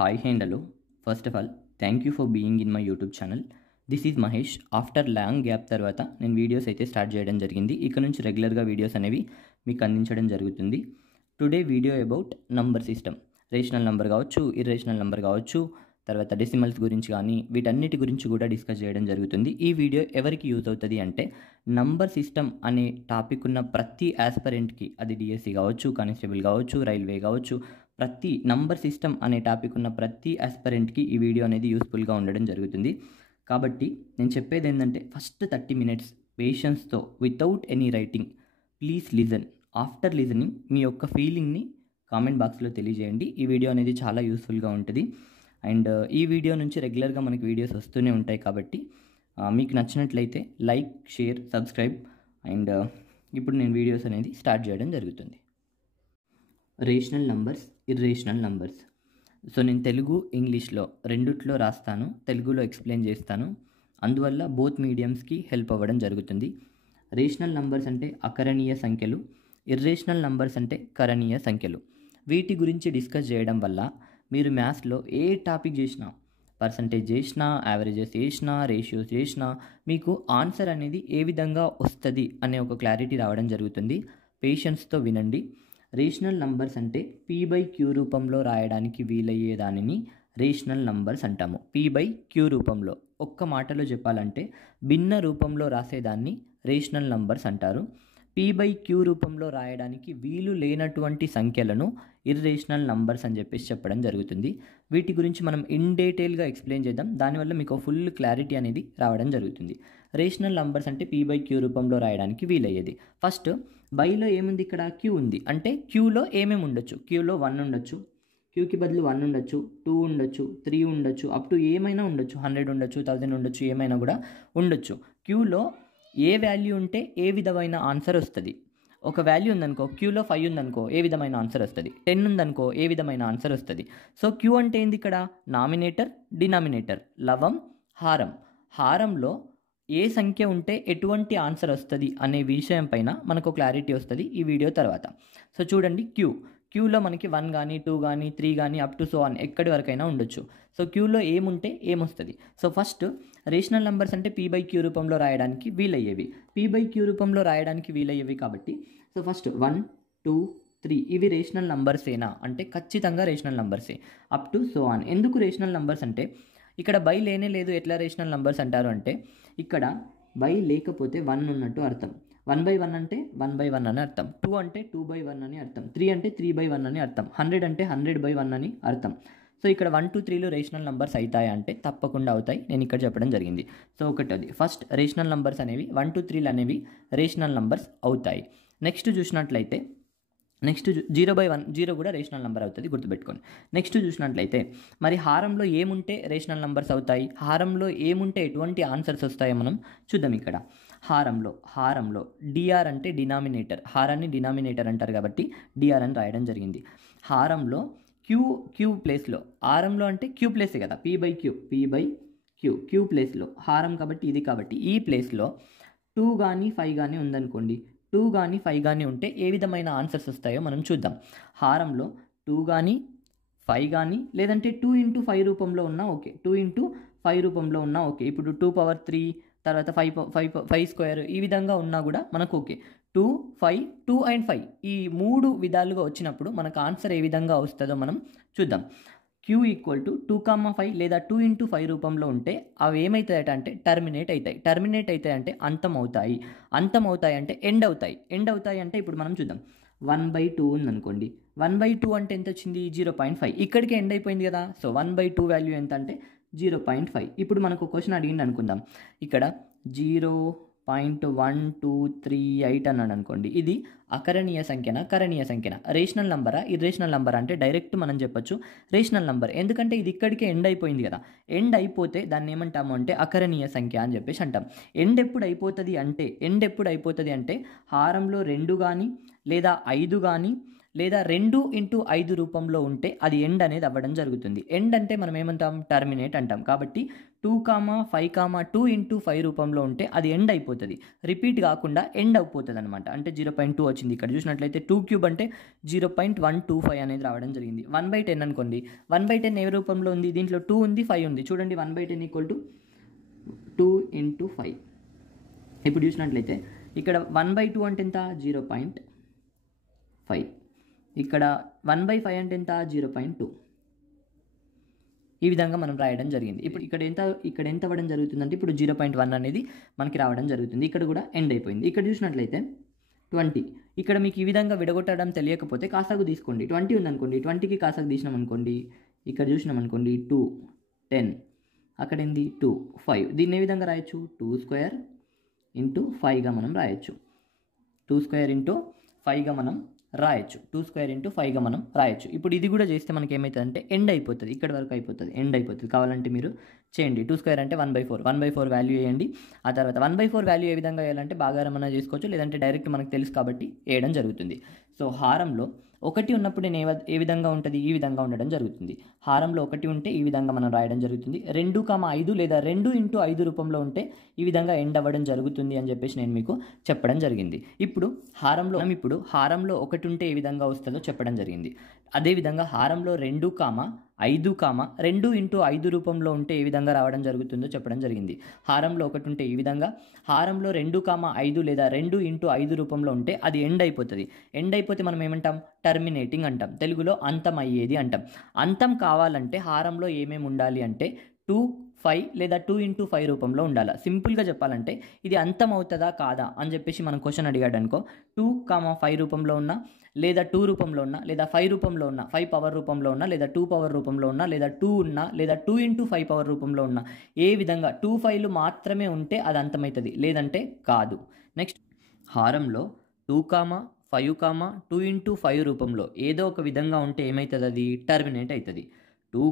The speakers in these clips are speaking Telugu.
Hi and hello. First of all, thank you for being in my YouTube channel. This is Mahesh. After long gap తర్వాత నేను వీడియోస్ అయితే స్టార్ట్ చేయడం జరిగింది. ఇక నుంచి రెగ్యులర్గా వీడియోస్ అనేవి మీకు అందించడం జరుగుతుంది. Today video about number system. Rational number కావచ్చు, ఇర్రేషనల్ నెంబర్ కావచ్చు, తర్వాత డెసిమల్స్ గురించి కానీ వీటన్నిటి గురించి కూడా డిస్కస్ చేయడం జరుగుతుంది. ఈ వీడియో ఎవరికి యూజ్ అవుతుంది అంటే నంబర్ సిస్టమ్ అనే టాపిక్ ఉన్న ప్రతి ఆస్పరెంట్కి, అది డిఎస్సి కావచ్చు, కానిస్టేబుల్ కావచ్చు, రైల్వే కావచ్చు, ప్రతి నంబర్ సిస్టమ్ అనే టాపిక్ ఉన్న ప్రతి ఆస్పరెంట్కి ఈ వీడియో అనేది యూస్ఫుల్గా ఉండడం జరుగుతుంది. కాబట్టి నేను చెప్పేది ఏంటంటే ఫస్ట్ 30 minutes పేషెన్స్తో without any writing please listen. After listening మీ యొక్క ఫీలింగ్ని కామెంట్ బాక్స్లో తెలియజేయండి. ఈ వీడియో అనేది చాలా యూస్ఫుల్గా ఉంటుంది. అండ్ ఈ వీడియో నుంచి రెగ్యులర్గా మనకి వీడియోస్ వస్తూనే ఉంటాయి. కాబట్టి మీకు నచ్చినట్లయితే లైక్, షేర్, సబ్స్క్రైబ్. అండ్ ఇప్పుడు నేను వీడియోస్ అనేది స్టార్ట్ చేయడం జరుగుతుంది. Rational numbers, irrational numbers. So నేను తెలుగు, ఇంగ్లీష్లో రెండిట్లో రాస్తాను, తెలుగులో ఎక్స్ప్లెయిన్ చేస్తాను. అందువల్ల బోత్ మీడియంస్కి హెల్ప్ అవ్వడం జరుగుతుంది. రేషనల్ నంబర్స్ అంటే అకరణీయ సంఖ్యలు, ఇర్రేషనల్ నంబర్స్ అంటే కరణీయ సంఖ్యలు. వీటి గురించి డిస్కస్ చేయడం వల్ల మీరు మ్యాథ్స్లో ఏ టాపిక్ చేసినా, పర్సంటేజ్ చేసినా, యావరేజెస్ చేసినా, రేషియోస్ చేసినా మీకు ఆన్సర్ అనేది ఏ విధంగా వస్తుంది అనే ఒక క్లారిటీ రావడం జరుగుతుంది. పేషెన్స్తో వినండి. రేషనల్ నంబర్స్ అంటే P/Q రూపంలో రాయడానికి వీలయ్యే దానిని రేషనల్ నంబర్స్ అంటాము. P/Q రూపంలో, ఒక్క మాటలో చెప్పాలంటే భిన్న రూపంలో రాసేదాన్ని రేషనల్ నంబర్స్ అంటారు. P/Q రూపంలో రాయడానికి వీలు లేనటువంటి సంఖ్యలను ఇర్రేషనల్ నంబర్స్ అని చెప్పడం జరుగుతుంది. వీటి గురించి మనం ఇన్ డీటెయిల్గా ఎక్స్ప్లెయిన్ చేద్దాం. దానివల్ల మీకు ఫుల్ క్లారిటీ అనేది రావడం జరుగుతుంది. రేషనల్ నంబర్స్ అంటే P/Q రూపంలో రాయడానికి వీలయ్యేది. ఫస్ట్ బైలో ఏముంది, ఇక్కడ Q ఉంది. అంటే Qలో ఏమేమి ఉండొచ్చు? Qలో 1 ఉండొచ్చు, Qకి బదులు 1 ఉండొచ్చు, 2 ఉండొచ్చు, 3 ఉండొచ్చు, అప్ టు ఏమైనా ఉండొచ్చు, 100 ఉండొచ్చు, 1000 ఉండొచ్చు, ఏమైనా కూడా ఉండొచ్చు. Qలో ఏ వాల్యూ ఉంటే ఏ విధమైన ఆన్సర్ వస్తుంది. ఒక వాల్యూ ఉందనుకో, Qలో 5 ఉందనుకో, ఏ విధమైన ఆన్సర్ వస్తుంది. 10 ఉందనుకో, ఏ విధమైన ఆన్సర్ వస్తుంది. సో Q అంటే ఏంది ఇక్కడ? నామినేటర్, డినామినేటర్, లవం, హారం. హారంలో ఏ సంఖ్య ఉంటే ఎటువంటి ఆన్సర్ వస్తుంది అనే విషయం పైన మనకు క్లారిటీ వస్తుంది ఈ వీడియో తర్వాత. సో చూడండి, క్యూలో మనకి 1 కానీ 2 కానీ 3 కానీ అప్ టు సో ఆన్ ఎక్కడి వరకైనా ఉండొచ్చు. సో క్యూలో ఏముంటే ఏమొస్తుంది. సో ఫస్ట్ రేషనల్ నెంబర్స్ అంటే P/Q రూపంలో రాయడానికి వీలయ్యేవి. P/Q రూపంలో రాయడానికి వీలయ్యేవి కాబట్టి సో ఫస్ట్ 1, 2, 3 ఇవి రేషనల్ నంబర్సేనా అంటే ఖచ్చితంగా రేషనల్ నంబర్సే. Up to so on. ఎందుకు రేషనల్ నంబర్స్ అంటే ఇక్కడ బై లేనే లేదు, ఎట్లా రేషనల్ నంబర్స్ అంటారు అంటే ఇక్కడ బై లేకపోతే 1 ఉన్నట్టు అర్థం. 1/1 అంటే 1/1 అని అర్థం, 2 అంటే 2/1 అని అర్థం, 3 అంటే 3/1 అని అర్థం, 100 అంటే 100/1 అని అర్థం. సో ఇక్కడ 1, 2, 3లు రేషనల్ నంబర్స్ అవుతాయా అంటే తప్పకుండా అవుతాయి. నేను ఇక్కడ చెప్పడం జరిగింది. సో ఒకటి ఫస్ట్ రేషనల్ నంబర్స్ అనేవి 1, 2, 3లు అనేవి రేషనల్ నంబర్స్ అవుతాయి. నెక్స్ట్ చూసినట్లయితే 0/1, 0 కూడా రేషనల్ నెంబర్ అవుతుంది, గుర్తుపెట్టుకోండి. నెక్స్ట్ చూసినట్లయితే మరి హారంలో ఏముంటే రేషనల్ నెంబర్స్ అవుతాయి, హారంలో ఏముంటే ఎటువంటి ఆన్సర్స్ వస్తాయో మనం చూద్దాం. ఇక్కడ హారంలో డిఆర్ అంటే డినామినేటర్, హారాన్ని డినామినేటర్ అంటారు కాబట్టి డిఆర్ అని రాయడం జరిగింది. హారంలో క్యూ ప్లేస్లో, హారంలో అంటే క్యూ ప్లేసే కదా, P/Q ప్లేస్లో హారం కాబట్టి ఇది, కాబట్టి ఈ ప్లేస్లో 2 కానీ 5 కానీ ఉందనుకోండి, 2 కానీ 5 కానీ ఉంటే ఏ విధమైన ఆన్సర్స్ వస్తాయో మనం చూద్దాం. హారంలో 2 కానీ 5 కానీ లేదంటే 2 × 5 రూపంలో ఉన్నా ఓకే, 2 × 5 రూపంలో ఉన్నా ఓకే. ఇప్పుడు 2/3 తర్వాత 5 స్క్వేర్ ఈ విధంగా ఉన్నా కూడా మనకు ఓకే. 2, 5, 2 and 5 ఈ 3 విధాలుగా వచ్చినప్పుడు మనకు ఆన్సర్ ఏ విధంగా వస్తుందో మనం చూద్దాం. Q = 2,5 లేదా 2 × 5 రూపంలో ఉంటే అవి ఏమవుతాయట అంటే టర్మినేట్ అవుతాయి అంటే అంతం అవుతాయి అంటే ఎండ్ అవుతాయి అంటే ఇప్పుడు మనం చూద్దాం. 1/2 ఉందనుకోండి, 1/2 అంటే ఎంత వచ్చింది? 0.5. ఇక్కడికి ఎండ్ అయిపోయింది కదా. సో 1/2 వాల్యూ ఎంత అంటే 0.5. ఇప్పుడు మనకు క్వశ్చన్ అడిగింది అనుకుందాం. ఇక్కడ 0.1238 అన్నాడు అనుకోండి. ఇది అకరణీయ సంఖ్యనా, కరణీయ సంఖ్యనా, రేషనల్ నంబరా, ఇర్రేషనల్ నంబరా అంటే డైరెక్ట్ మనం చెప్పొచ్చు రేషనల్ నంబర్. ఎందుకంటే ఇది ఇక్కడికే ఎండ్ అయిపోయింది కదా. ఎండ్ అయిపోతే దాన్ని ఏమంటాము అంటే అకరణీయ సంఖ్య అని చెప్పేసి అంటాం. ఎండ్ ఎప్పుడు అయిపోతుంది అంటే హారంలో 2 కానీ లేదా 5 కానీ లేదా 2 ఇంటూ 5 రూపంలో ఉంటే అది ఎండ్ అనేది అవ్వడం జరుగుతుంది. ఎండ్ అంటే మనం ఏమంటాం, టర్మినేట్ అంటాం. కాబట్టి 2, 5, 2 ఇంటూ 5 రూపంలో ఉంటే అది ఎండ్ అయిపోతుంది, రిపీట్ కాకుండా ఎండ్ అయిపోతుంది అనమాట. అంటే 0.2 వచ్చింది. ఇక్కడ చూసినట్లయితే 2 క్యూబ్ అంటే 0.125 అనేది రావడం జరిగింది. 1/10 అనుకోండి, 1/10 ఏ రూపంలో ఉంది, దీంట్లో 2 ఉంది 5 ఉంది. చూడండి 1/10 ఈక్వల్ టు 2 ఇంటూ 5. ఇప్పుడు చూసినట్లయితే ఇక్కడ 1/2 అంటే ఎంత, 0.5. ఇక్కడ 1/5 అంటే ఎంత, 0.2. ఈ విధంగా మనం రాయడం జరిగింది. ఇప్పుడు ఇక్కడ ఎంత అవ్వడం జరుగుతుందంటే ఇప్పుడు 0.1 అనేది మనకి రావడం జరుగుతుంది. ఇక్కడ కూడా ఎండ్ అయిపోయింది. ఇక్కడ చూసినట్లయితే 20. ఇక్కడ మీకు ఈ విధంగా విడగొట్టడం తెలియకపోతే కాసాగు తీసుకోండి. 20 ఉందనుకోండి, 20కి కాసాగు తీసినాం అనుకోండి, ఇక్కడ చూసినాం అనుకోండి 2, 10, అక్కడ ఏంది 2, 5. దీన్ని ఏ విధంగా రాయొచ్చు, 2 స్క్వేర్ ఇంటూ 5గా మనం రాయొచ్చు. 2 స్క్వేర్ ఇంటూ 5గా మనం రాయొచ్చు. 2 స్క్వేర్ ఇంటూ 5గా మనం రాయొచ్చు. ఇప్పుడు ఇది కూడా చేస్తే మనకి ఏమవుతుంది అంటే ఎండ్ అయిపోతుంది, ఇక్కడ వరకు అయిపోతుంది, ఎండ్ అయిపోతుంది. కావాలంటే మీరు చేయండి. 2 స్క్వేర్ అంటే 1/4, 1/4 వాల్యూ వేయండి. ఆ తర్వాత 1/4 వాల్యూ ఏ విధంగా వేయాలంటే భాగాహారం అనేది చేసుకోవచ్చు, లేదంటే డైరెక్ట్ మనకు తెలుసు కాబట్టి వేయడం జరుగుతుంది. సో హారంలో 1 ఉన్నప్పుడు నేను ఏ విధంగా ఉంటుంది, ఈ విధంగా ఉండడం జరుగుతుంది. హారంలో 1 ఉంటే ఈ విధంగా మనం రాయడం జరుగుతుంది. 2, 5 లేదా 2 ఇంటూ 5 రూపంలో ఉంటే ఈ విధంగా ఎండ్ అవ్వడం జరుగుతుంది అని చెప్పేసి నేను మీకు చెప్పడం జరిగింది. ఇప్పుడు హారంలో 1 ఉంటే ఏ విధంగా వస్తుందో చెప్పడం జరిగింది. అదేవిధంగా హారంలో 2, 5, 2 ఇంటూ 5 రూపంలో ఉంటే ఏ విధంగా రావడం జరుగుతుందో చెప్పడం జరిగింది. హారంలో 1 ఉంటే ఈ విధంగా, హారంలో 2, 5 లేదా 2 ఇంటూ 5 రూపంలో ఉంటే అది ఎండ్ అయిపోతుంది. ఎండ్ అయిపోతే మనం ఏమంటాం, టర్మినేటింగ్ అంటాం. తెలుగులో అంతం అయ్యేది అంటాం. అంతం కావాలంటే హారంలో ఏమేమి ఉండాలి అంటే 2, 5 లేదా 2 ఇంటూ 5 రూపంలో ఉండాలి. సింపుల్గా చెప్పాలంటే ఇది అంతం అవుతుందా కాదా అని చెప్పేసి మనం క్వశ్చన్ అడిగాడు అనుకో, 2, 5 రూపంలో ఉన్నా, లేదా 2 రూపంలో ఉన్నా, లేదా 5 రూపంలో ఉన్నా, 5 పవర్ రూపంలో ఉన్నా, లేదా 2 పవర్ రూపంలో ఉన్నా, లేదా 2 ఉన్నా, లేదా 2 ఇంటూ 5 పవర్ రూపంలో ఉన్నా, ఏ విధంగా 2, 5లు మాత్రమే ఉంటే అది అంతమవుతుంది, లేదంటే కాదు. నెక్స్ట్ హారంలో 2, 5, 2 ఇంటూ 5 రూపంలో ఏదో ఒక విధంగా ఉంటే ఏమవుతుంది, అది టర్మినేట్ అవుతుంది. 2,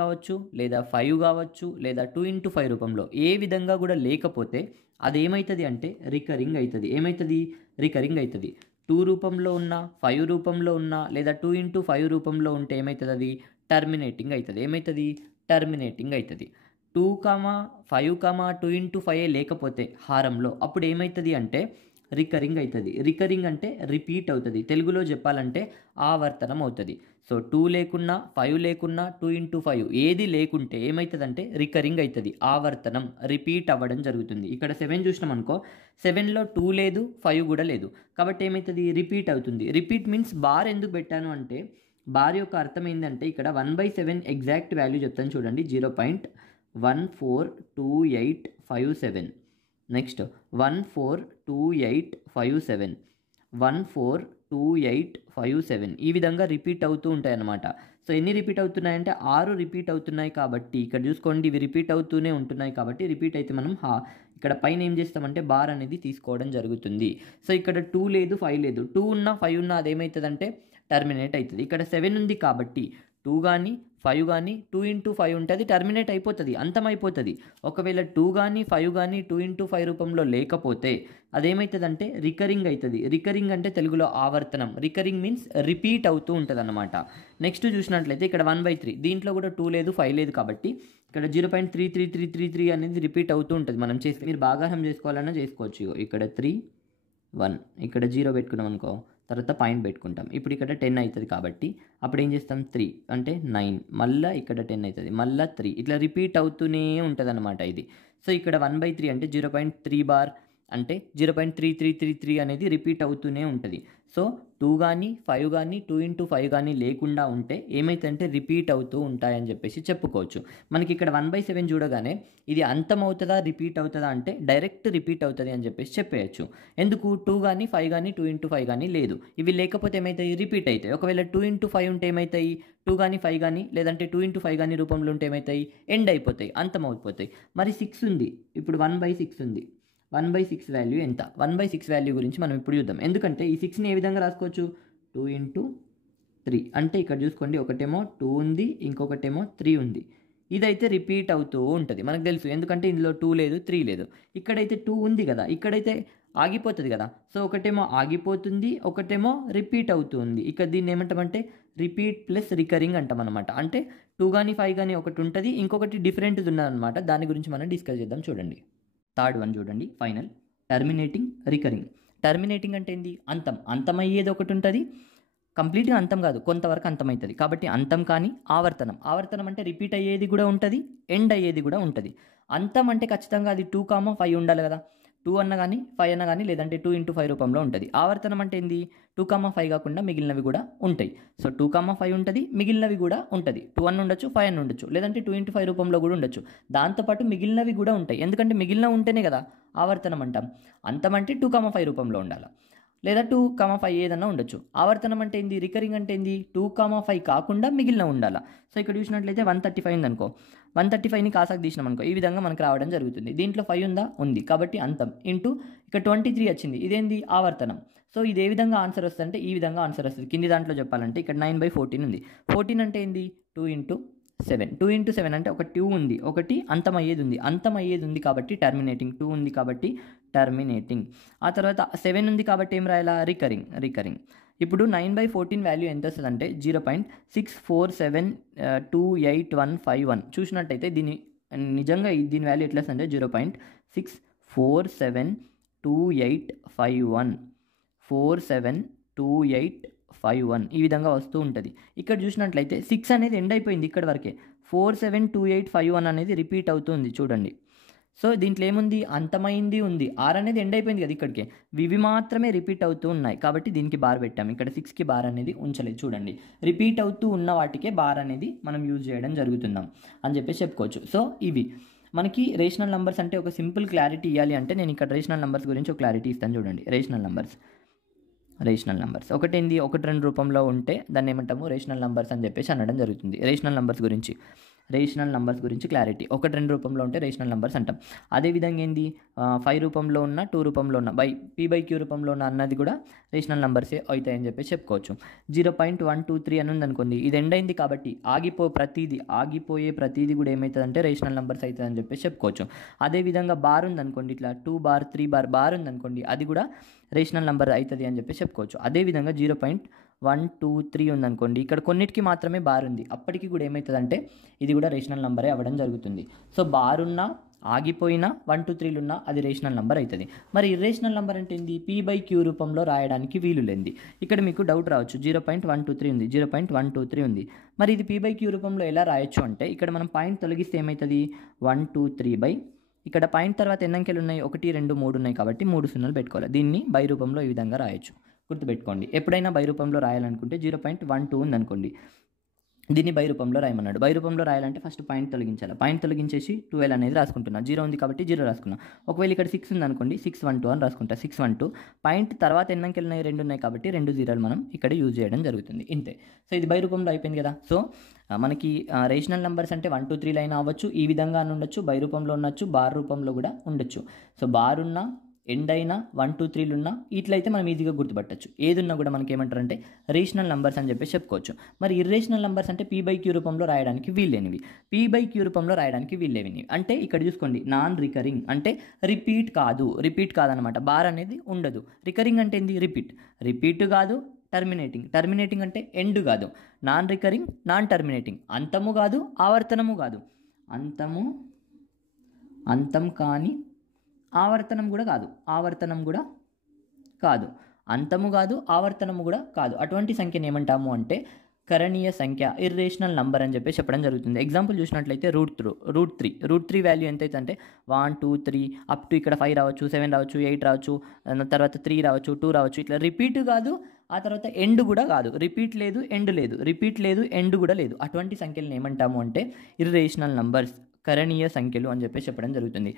కావచ్చు, లేదా 5 కావచ్చు, లేదా 2 ఇంటూ 5 రూపంలో ఏ విధంగా కూడా లేకపోతే అది ఏమవుతుంది అంటే రికరింగ్ అవుతుంది. ఏమవుతుంది, రికరింగ్ అవుతుంది. 2 రూపంలో ఉన్న, 5 రూపంలో ఉన్న, లేదా 2 ఇంటూ 5 రూపంలో ఉంటే ఏమవుతుంది, అది టర్మినేటింగ్ అవుతుంది. ఏమవుతుంది, టర్మినేటింగ్ అవుతుంది. 2, 5, 2 ఇంటూ 5 లేకపోతే హారంలో అప్పుడు ఏమవుతుంది అంటే రికరింగ్ అవుతుంది. రికరింగ్ అంటే రిపీట్ అవుతుంది. తెలుగులో చెప్పాలంటే ఆవర్తనం అవుతుంది. సో 2 లేకున్నా, 5 లేకున్నా, 2 ఇంటూ 5 ఏది లేకుంటే ఏమవుతుందంటే రికరింగ్ అవుతుంది, ఆవర్తనం, రిపీట్ అవ్వడం జరుగుతుంది. ఇక్కడ 7 చూసినాం అనుకో, 7లో 2 లేదు, 5 కూడా లేదు, కాబట్టి ఏమవుతుంది, రిపీట్ అవుతుంది. రిపీట్ మీన్స్ బార్ ఎందుకు పెట్టాను అంటే, బార్ యొక్క అర్థం ఏంటంటే ఇక్కడ 1/7 ఎగ్జాక్ట్ వాల్యూ చెప్తాను చూడండి, 0.142857. నెక్స్ట్ 142857, 142857 ఈ విధంగా రిపీట్ అవుతూ ఉంటాయి అన్నమాట. సో ఎన్ని రిపీట్ అవుతున్నాయంటే 6 రిపీట్ అవుతున్నాయి. కాబట్టి ఇక్కడ చూసుకోండి, ఇవి రిపీట్ అవుతూనే ఉంటున్నాయి. కాబట్టి రిపీట్ అయితే మనం ఇక్కడ పైన ఏం చేస్తామంటే బార్ అనేది తీసుకోవడం జరుగుతుంది. సో ఇక్కడ 2 లేదు, 5 లేదు, 2 ఉన్నా 5 ఉన్నా అదేమవుతుందంటే టర్మినేట్ అవుతుంది. ఇక్కడ 7 ఉంది కాబట్టి 2 కానీ 5 కానీ 2 ఇంటూ 5 ఉంటే అది టర్మినేట్ అయిపోతుంది, అంతమైపోతుంది. ఒకవేళ 2 కానీ 5 కానీ 2 ఇంటూ 5 రూపంలో లేకపోతే అదేమవుతుందంటే రికరింగ్ అవుతుంది. రికరింగ్ అంటే తెలుగులో ఆవర్తనం. రికరింగ్ మీన్స్ రిపీట్ అవుతూ ఉంటుంది అన్నమాట. నెక్స్ట్ చూసినట్లయితే ఇక్కడ 1/3, దీంట్లో కూడా 2 లేదు, 5 లేదు, కాబట్టి ఇక్కడ 0.33333 అనేది రిపీట్ అవుతూ ఉంటుంది. మనం చేస్తే మీరు భాగాహారం చేసుకోవాలన్నా చేసుకోవచ్చు. ఇక్కడ 3, 1, ఇక్కడ 0 పెట్టుకున్నాం అనుకో, తర్వాత పాయింట్ పెట్టుకుంటాం. ఇప్పుడు ఇక్కడ 10 అవుతుంది కాబట్టి అప్పుడు ఏం చేస్తాం, 3 అంటే 9, మళ్ళీ ఇక్కడ 10 అవుతుంది, మళ్ళీ 3, ఇట్లా రిపీట్ అవుతూనే ఉంటుంది అనమాట ఇది. సో ఇక్కడ 1/3 అంటే 0.3 బార్ అంటే 0.3333 అనేది రిపీట్ అవుతూనే ఉంటుంది. సో 2 కానీ 5 కానీ 2 ఇంటూ 5 కానీ లేకుండా ఉంటే ఏమైతుందంటే రిపీట్ అవుతూ ఉంటాయని చెప్పేసి చెప్పుకోవచ్చు. మనకి ఇక్కడ 1/7 చూడగానే ఇది అంతం అవుతుందా రిపీట్ అవుతుందా అంటే డైరెక్ట్ రిపీట్ అవుతుంది అని చెప్పేసి చెప్పేయచ్చు. ఎందుకు, 2 కానీ 5 కానీ 2 ఇంటూ 5 కానీ లేదు, ఇవి లేకపోతే ఏమవుతాయి, రిపీట్ అవుతాయి. ఒకవేళ 2 ఇంటూ 5 ఉంటే ఏమవుతాయి, 2 కానీ 5 కానీ లేదంటే 2 ఇంటూ 5 కానీ రూపంలో ఉంటే ఏమవుతాయి, ఎండ్ అయిపోతాయి, అంతం అయిపోతాయి. మరి 6 ఉంది, ఇప్పుడు 1/6 ఉంది. 1/6 వాల్యూ ఎంత, 1/6 వాల్యూ గురించి మనం ఇప్పుడు చూద్దాం. ఎందుకంటే ఈ 6ని ఏ విధంగా రాసుకోవచ్చు, 2 ఇంటూ 3 అంటే ఇక్కడ చూసుకోండి, ఒకటేమో 2 ఉంది, ఇంకొకటేమో 3 ఉంది. ఇదైతే రిపీట్ అవుతూ ఉంటుంది, మనకు తెలుసు. ఎందుకంటే ఇందులో 2 లేదు, 3 లేదు. ఇక్కడైతే 2 ఉంది కదా, ఇక్కడైతే ఆగిపోతుంది కదా. సో ఒకటేమో ఆగిపోతుంది, ఒకటేమో రిపీట్ అవుతుంది. ఇక దీన్ని ఏమంటామంటే రిపీట్ ప్లస్ రికరింగ్ అంటాం అనమాట. అంటే 2 కానీ 5 కానీ ఒకటి ఉంటుంది, ఇంకొకటి డిఫరెంట్ది ఉన్నదన్నమాట. దాని గురించి మనం డిస్కస్ చేద్దాం. చూడండి థర్డ్ వన్ చూడండి, ఫైనల్ టర్మినేటింగ్ రికరింగ్. టర్మినేటింగ్ అంటే ఏంది? అంతం. అంతమయ్యేది ఒకటి ఉంటుంది, కంప్లీట్గా అంతం కాదు, కొంతవరకు అంతమవుతుంది. కాబట్టి అంతం కానీ ఆవర్తనం. ఆవర్తనం అంటే రిపీట్ అయ్యేది కూడా ఉంటుంది, ఎండ్ అయ్యేది కూడా ఉంటుంది. అంతం అంటే ఖచ్చితంగా అది 2,5 ఉండాలి కదా. 2 అన్న కానీ 5 అన్న కానీ, లేదంటే 2 × 5 రూపంలో ఉంటుంది. ఆవర్తనం అంటే ఏంది? 2,5 కాకుండా మిగిలినవి కూడా ఉంటాయి. సో 2,5 ఉంటుంది, మిగిలినవి కూడా ఉంటుంది. 2 అన్న ఉండొచ్చు, 5 అన్న ఉండొచ్చు, లేదంటే 2 × 5 రూపంలో కూడా ఉండొచ్చు. దాంతోపాటు మిగిలినవి కూడా ఉంటాయి. ఎందుకంటే మిగిలిన ఉంటేనే కదా ఆవర్తనం అంటాం. అంతం అంటే 2,5 రూపంలో ఉండాలి, లేదా 2,5 ఏదన్నా ఉండొచ్చు. ఆవర్తనం అంటే ఏంది? రికరింగ్ అంటే ఏంది? 2,5 కాకుండా మిగిలిన ఉండాలా. సో ఇక్కడ చూసినట్లయితే 135 ఉంది అనుకో, 135ని కాసాకు తీసినాం అనుకో, ఈ విధంగా మనకు రావడం జరుగుతుంది. దీంట్లో 5 ఉందా? ఉంది. కాబట్టి అంతం ఇంటూ ఇక్కడ 23 వచ్చింది, ఇదేంది? ఆవర్తనం. సో ఇది ఏ విధంగా ఆన్సర్ వస్తుంది అంటే ఈ విధంగా ఆన్సర్ వస్తుంది. కింది దాంట్లో చెప్పాలంటే ఇక్కడ 9/14 ఉంది. 14 అంటే ఏంది? 2 × 7. 2 × 7 అంటే ఒక 2 ఉంది, ఒకటి అంతమయ్యేది ఉంది. అంతమయ్యేది ఉంది కాబట్టి టర్మినేటింగ్. 2 ఉంది కాబట్టి టర్మినేటింగ్. ఆ తర్వాత 7 ఉంది కాబట్టి ఏం రాయాలా? రికరింగ్. ఇప్పుడు 9/14 వాల్యూ ఎంత వస్తుంది అంటే 0.64728151. చూసినట్టయితే దీని నిజంగా దీని వాల్యూ ఎట్లా వస్తుంది అంటే 0.647281 472851 ఈ విధంగా వస్తూ ఉంటుంది. ఇక్కడ చూసినట్లయితే 6 అనేది ఎండ్ అయిపోయింది ఇక్కడ వరకే. 472851 అనేది రిపీట్ అవుతుంది చూడండి. సో దీంట్లో ఏముంది? అంతమైంది ఉంది. 6 అనేది ఎండ్ అయిపోయింది కదా ఇక్కడికే. ఇవి మాత్రమే రిపీట్ అవుతూ ఉన్నాయి కాబట్టి దీనికి బార్ పెట్టాము. ఇక్కడ 6కి బార్ అనేది ఉంచలేదు. చూడండి, రిపీట్ అవుతూ ఉన్న వాటికే బార్ అనేది మనం యూజ్ చేయడం జరుగుతుందాం అని చెప్పేసి చెప్పుకోవచ్చు. సో ఇవి మనకి రేషనల్ నంబర్స్ అంటే ఒక సింపుల్ క్లారిటీ ఇవ్వాలి అంటే నేను ఇక్కడ రేషనల్ నంబర్స్ గురించి ఒక క్లారిటీ ఇస్తాను. చూడండి, రేషనల్ నంబర్స్ ఒకటేంది? 1, 2 రూపంలో ఉంటే దాన్ని ఏమంటాము? రేషనల్ నంబర్స్ అని చెప్పేసి అనడం జరుగుతుంది. రేషనల్ నంబర్స్ గురించి క్లారిటీ. 1, 2 రూపంలో ఉంటే రేషనల్ నంబర్స్ అంటాం. అదేవిధంగా ఏంది? 5 రూపంలో ఉన్న, 2 రూపంలో ఉన్న, p/q రూపంలో ఉన్న అన్నది కూడా రేషనల్ నంబర్సే అవుతాయని చెప్పేసి చెప్పుకోవచ్చు. 0.123 అని ఉంది అనుకోండి, ఇది ఎండ్ అయింది కాబట్టి ఆగిపోయే ప్రతిదీ కూడా ఏమవుతుందంటే రేషనల్ నంబర్స్ అవుతుంది అని చెప్పేసి చెప్పుకోవచ్చు. అదేవిధంగా బార్ ఉంది అనుకోండి, ఇట్లా 2 బార్ 3 బార్ ఉంది అనుకోండి, అది కూడా రేషనల్ నంబర్ అవుతుంది అని చెప్పేసి చెప్పుకోవచ్చు. అదేవిధంగా 0.123 ఉందనుకోండి, ఇక్కడ కొన్నిటికి మాత్రమే బార్ ఉంది, అప్పటికి కూడా ఏమవుతుందంటే ఇది కూడా రేషనల్ నంబరే అవ్వడం జరుగుతుంది. సో బార్ ఉన్నా, ఆగిపోయినా, 1, 2, 3 ఉన్నా అది రేషనల్ నంబర్ అవుతుంది. మరి ఇర్రేషనల్ నంబర్ అంటే ఏంది? p/q రూపంలో రాయడానికి వీలు లేనిది. ఇక్కడ మీకు డౌట్ రావచ్చు, 0.123 ఉంది, 0.123 ఉంది, మరి ఇది p/q రూపంలో ఎలా రాయొచ్చు అంటే ఇక్కడ మనం పాయింట్ తొలగిస్తే ఏమవుతుంది? 123 ఇక్కడ పాయింట్ తర్వాత ఎన్ని అంకెలు ఉన్నాయి? 1, 2, 3 ఉన్నాయి కాబట్టి 3 సున్నాలు పెట్టుకోవాలి. దీన్ని బై రూపంలో ఈ విధంగా రాయొచ్చు. గుర్తుపెట్టుకోండి, ఎప్పుడైనా బై రూపంలో రాయాలనుకుంటే 0.12 ఉందనుకోండి, దీన్ని బై రూపంలో రాయమన్నాడు. బై రూపంలో రాయాలంటే ఫస్ట్ పాయింట్ తొలగించాలి. పాయింట్ తొలగించేసి 12 అనేది రాసుకుంటున్నా. 0 ఉంది కాబట్టి 0 రాసుకున్నా. ఒకవేళ ఇక్కడ 6 ఉంది అనుకోండి, 612 అని రాసుకుంటా. 612 పాయింట్ తర్వాత ఎన్ని అంకెలు ఉన్నాయి? 2 ఉన్నాయి కాబట్టి 2 జీరోలు మనం ఇక్కడ యూజ్ చేయడం జరుగుతుంది. ఇంతే. సో ఇది బై రూపంలో అయిపోయింది కదా. సో మనకి రేషనల్ నెంబర్స్ అంటే 1, 2, 3 లైన్ అవ్వచ్చు, ఈ విధంగా ఉండొచ్చు, బై రూపంలో ఉండొచ్చు, బార్ రూపంలో కూడా ఉండొచ్చు. సో బార్ ఉన్న, ఎండ్ అయినా, 1, 2, 3 ఉన్నా ఇట్లయితే మనం ఈజీగా గుర్తుపట్టచ్చు. ఏదున్నా కూడా మనకి ఏమంటారంటే రేషనల్ నంబర్స్ అని చెప్పేసి చెప్పుకోవచ్చు. మరి ఇర్రేషనల్ నంబర్స్ అంటే p/q రూపంలో రాయడానికి వీల్లేనివి. p/q రూపంలో రాయడానికి వీల్లేవిని అంటే ఇక్కడ చూసుకోండి, నాన్ రికరింగ్ అంటే రిపీట్ కాదనమాట. బార్ అనేది ఉండదు. రికరింగ్ అంటే ఏంది? రిపీట్ కాదు, టర్మినేటింగ్ అంటే ఎండ్ కాదు, నాన్ రికరింగ్, నాన్ టర్మినేటింగ్, అంతము కాదు, ఆవర్తనము కాదు, అంతం కానీ ఆవర్తనం కూడా కాదు, అంతము కాదు, ఆవర్తనము కూడా కాదు. అటువంటి సంఖ్యను ఏమంటాము అంటే కరణీయ సంఖ్య, ఇర్రేషనల్ నంబర్ అని చెప్పి చెప్పడం జరుగుతుంది. ఎగ్జాంపుల్ చూసినట్లయితే రూట్ త్రీ వాల్యూ ఎంత అయితే అంటే 1, 2, 3 అప్ టు ఇక్కడ 5 రావచ్చు, 7 రావచ్చు, 8 రావచ్చు, తర్వాత 3 రావచ్చు, 2 రావచ్చు. ఇట్లా రిపీట్ కాదు, ఆ తర్వాత ఎండ్ కూడా కాదు. రిపీట్ లేదు, ఎండ్ కూడా లేదు. అటువంటి సంఖ్యలను ఏమంటాము అంటే ఇర్రేషనల్ నంబర్స్, కరణీయ సంఖ్యలు అని చెప్పేసి చెప్పడం జరుగుతుంది.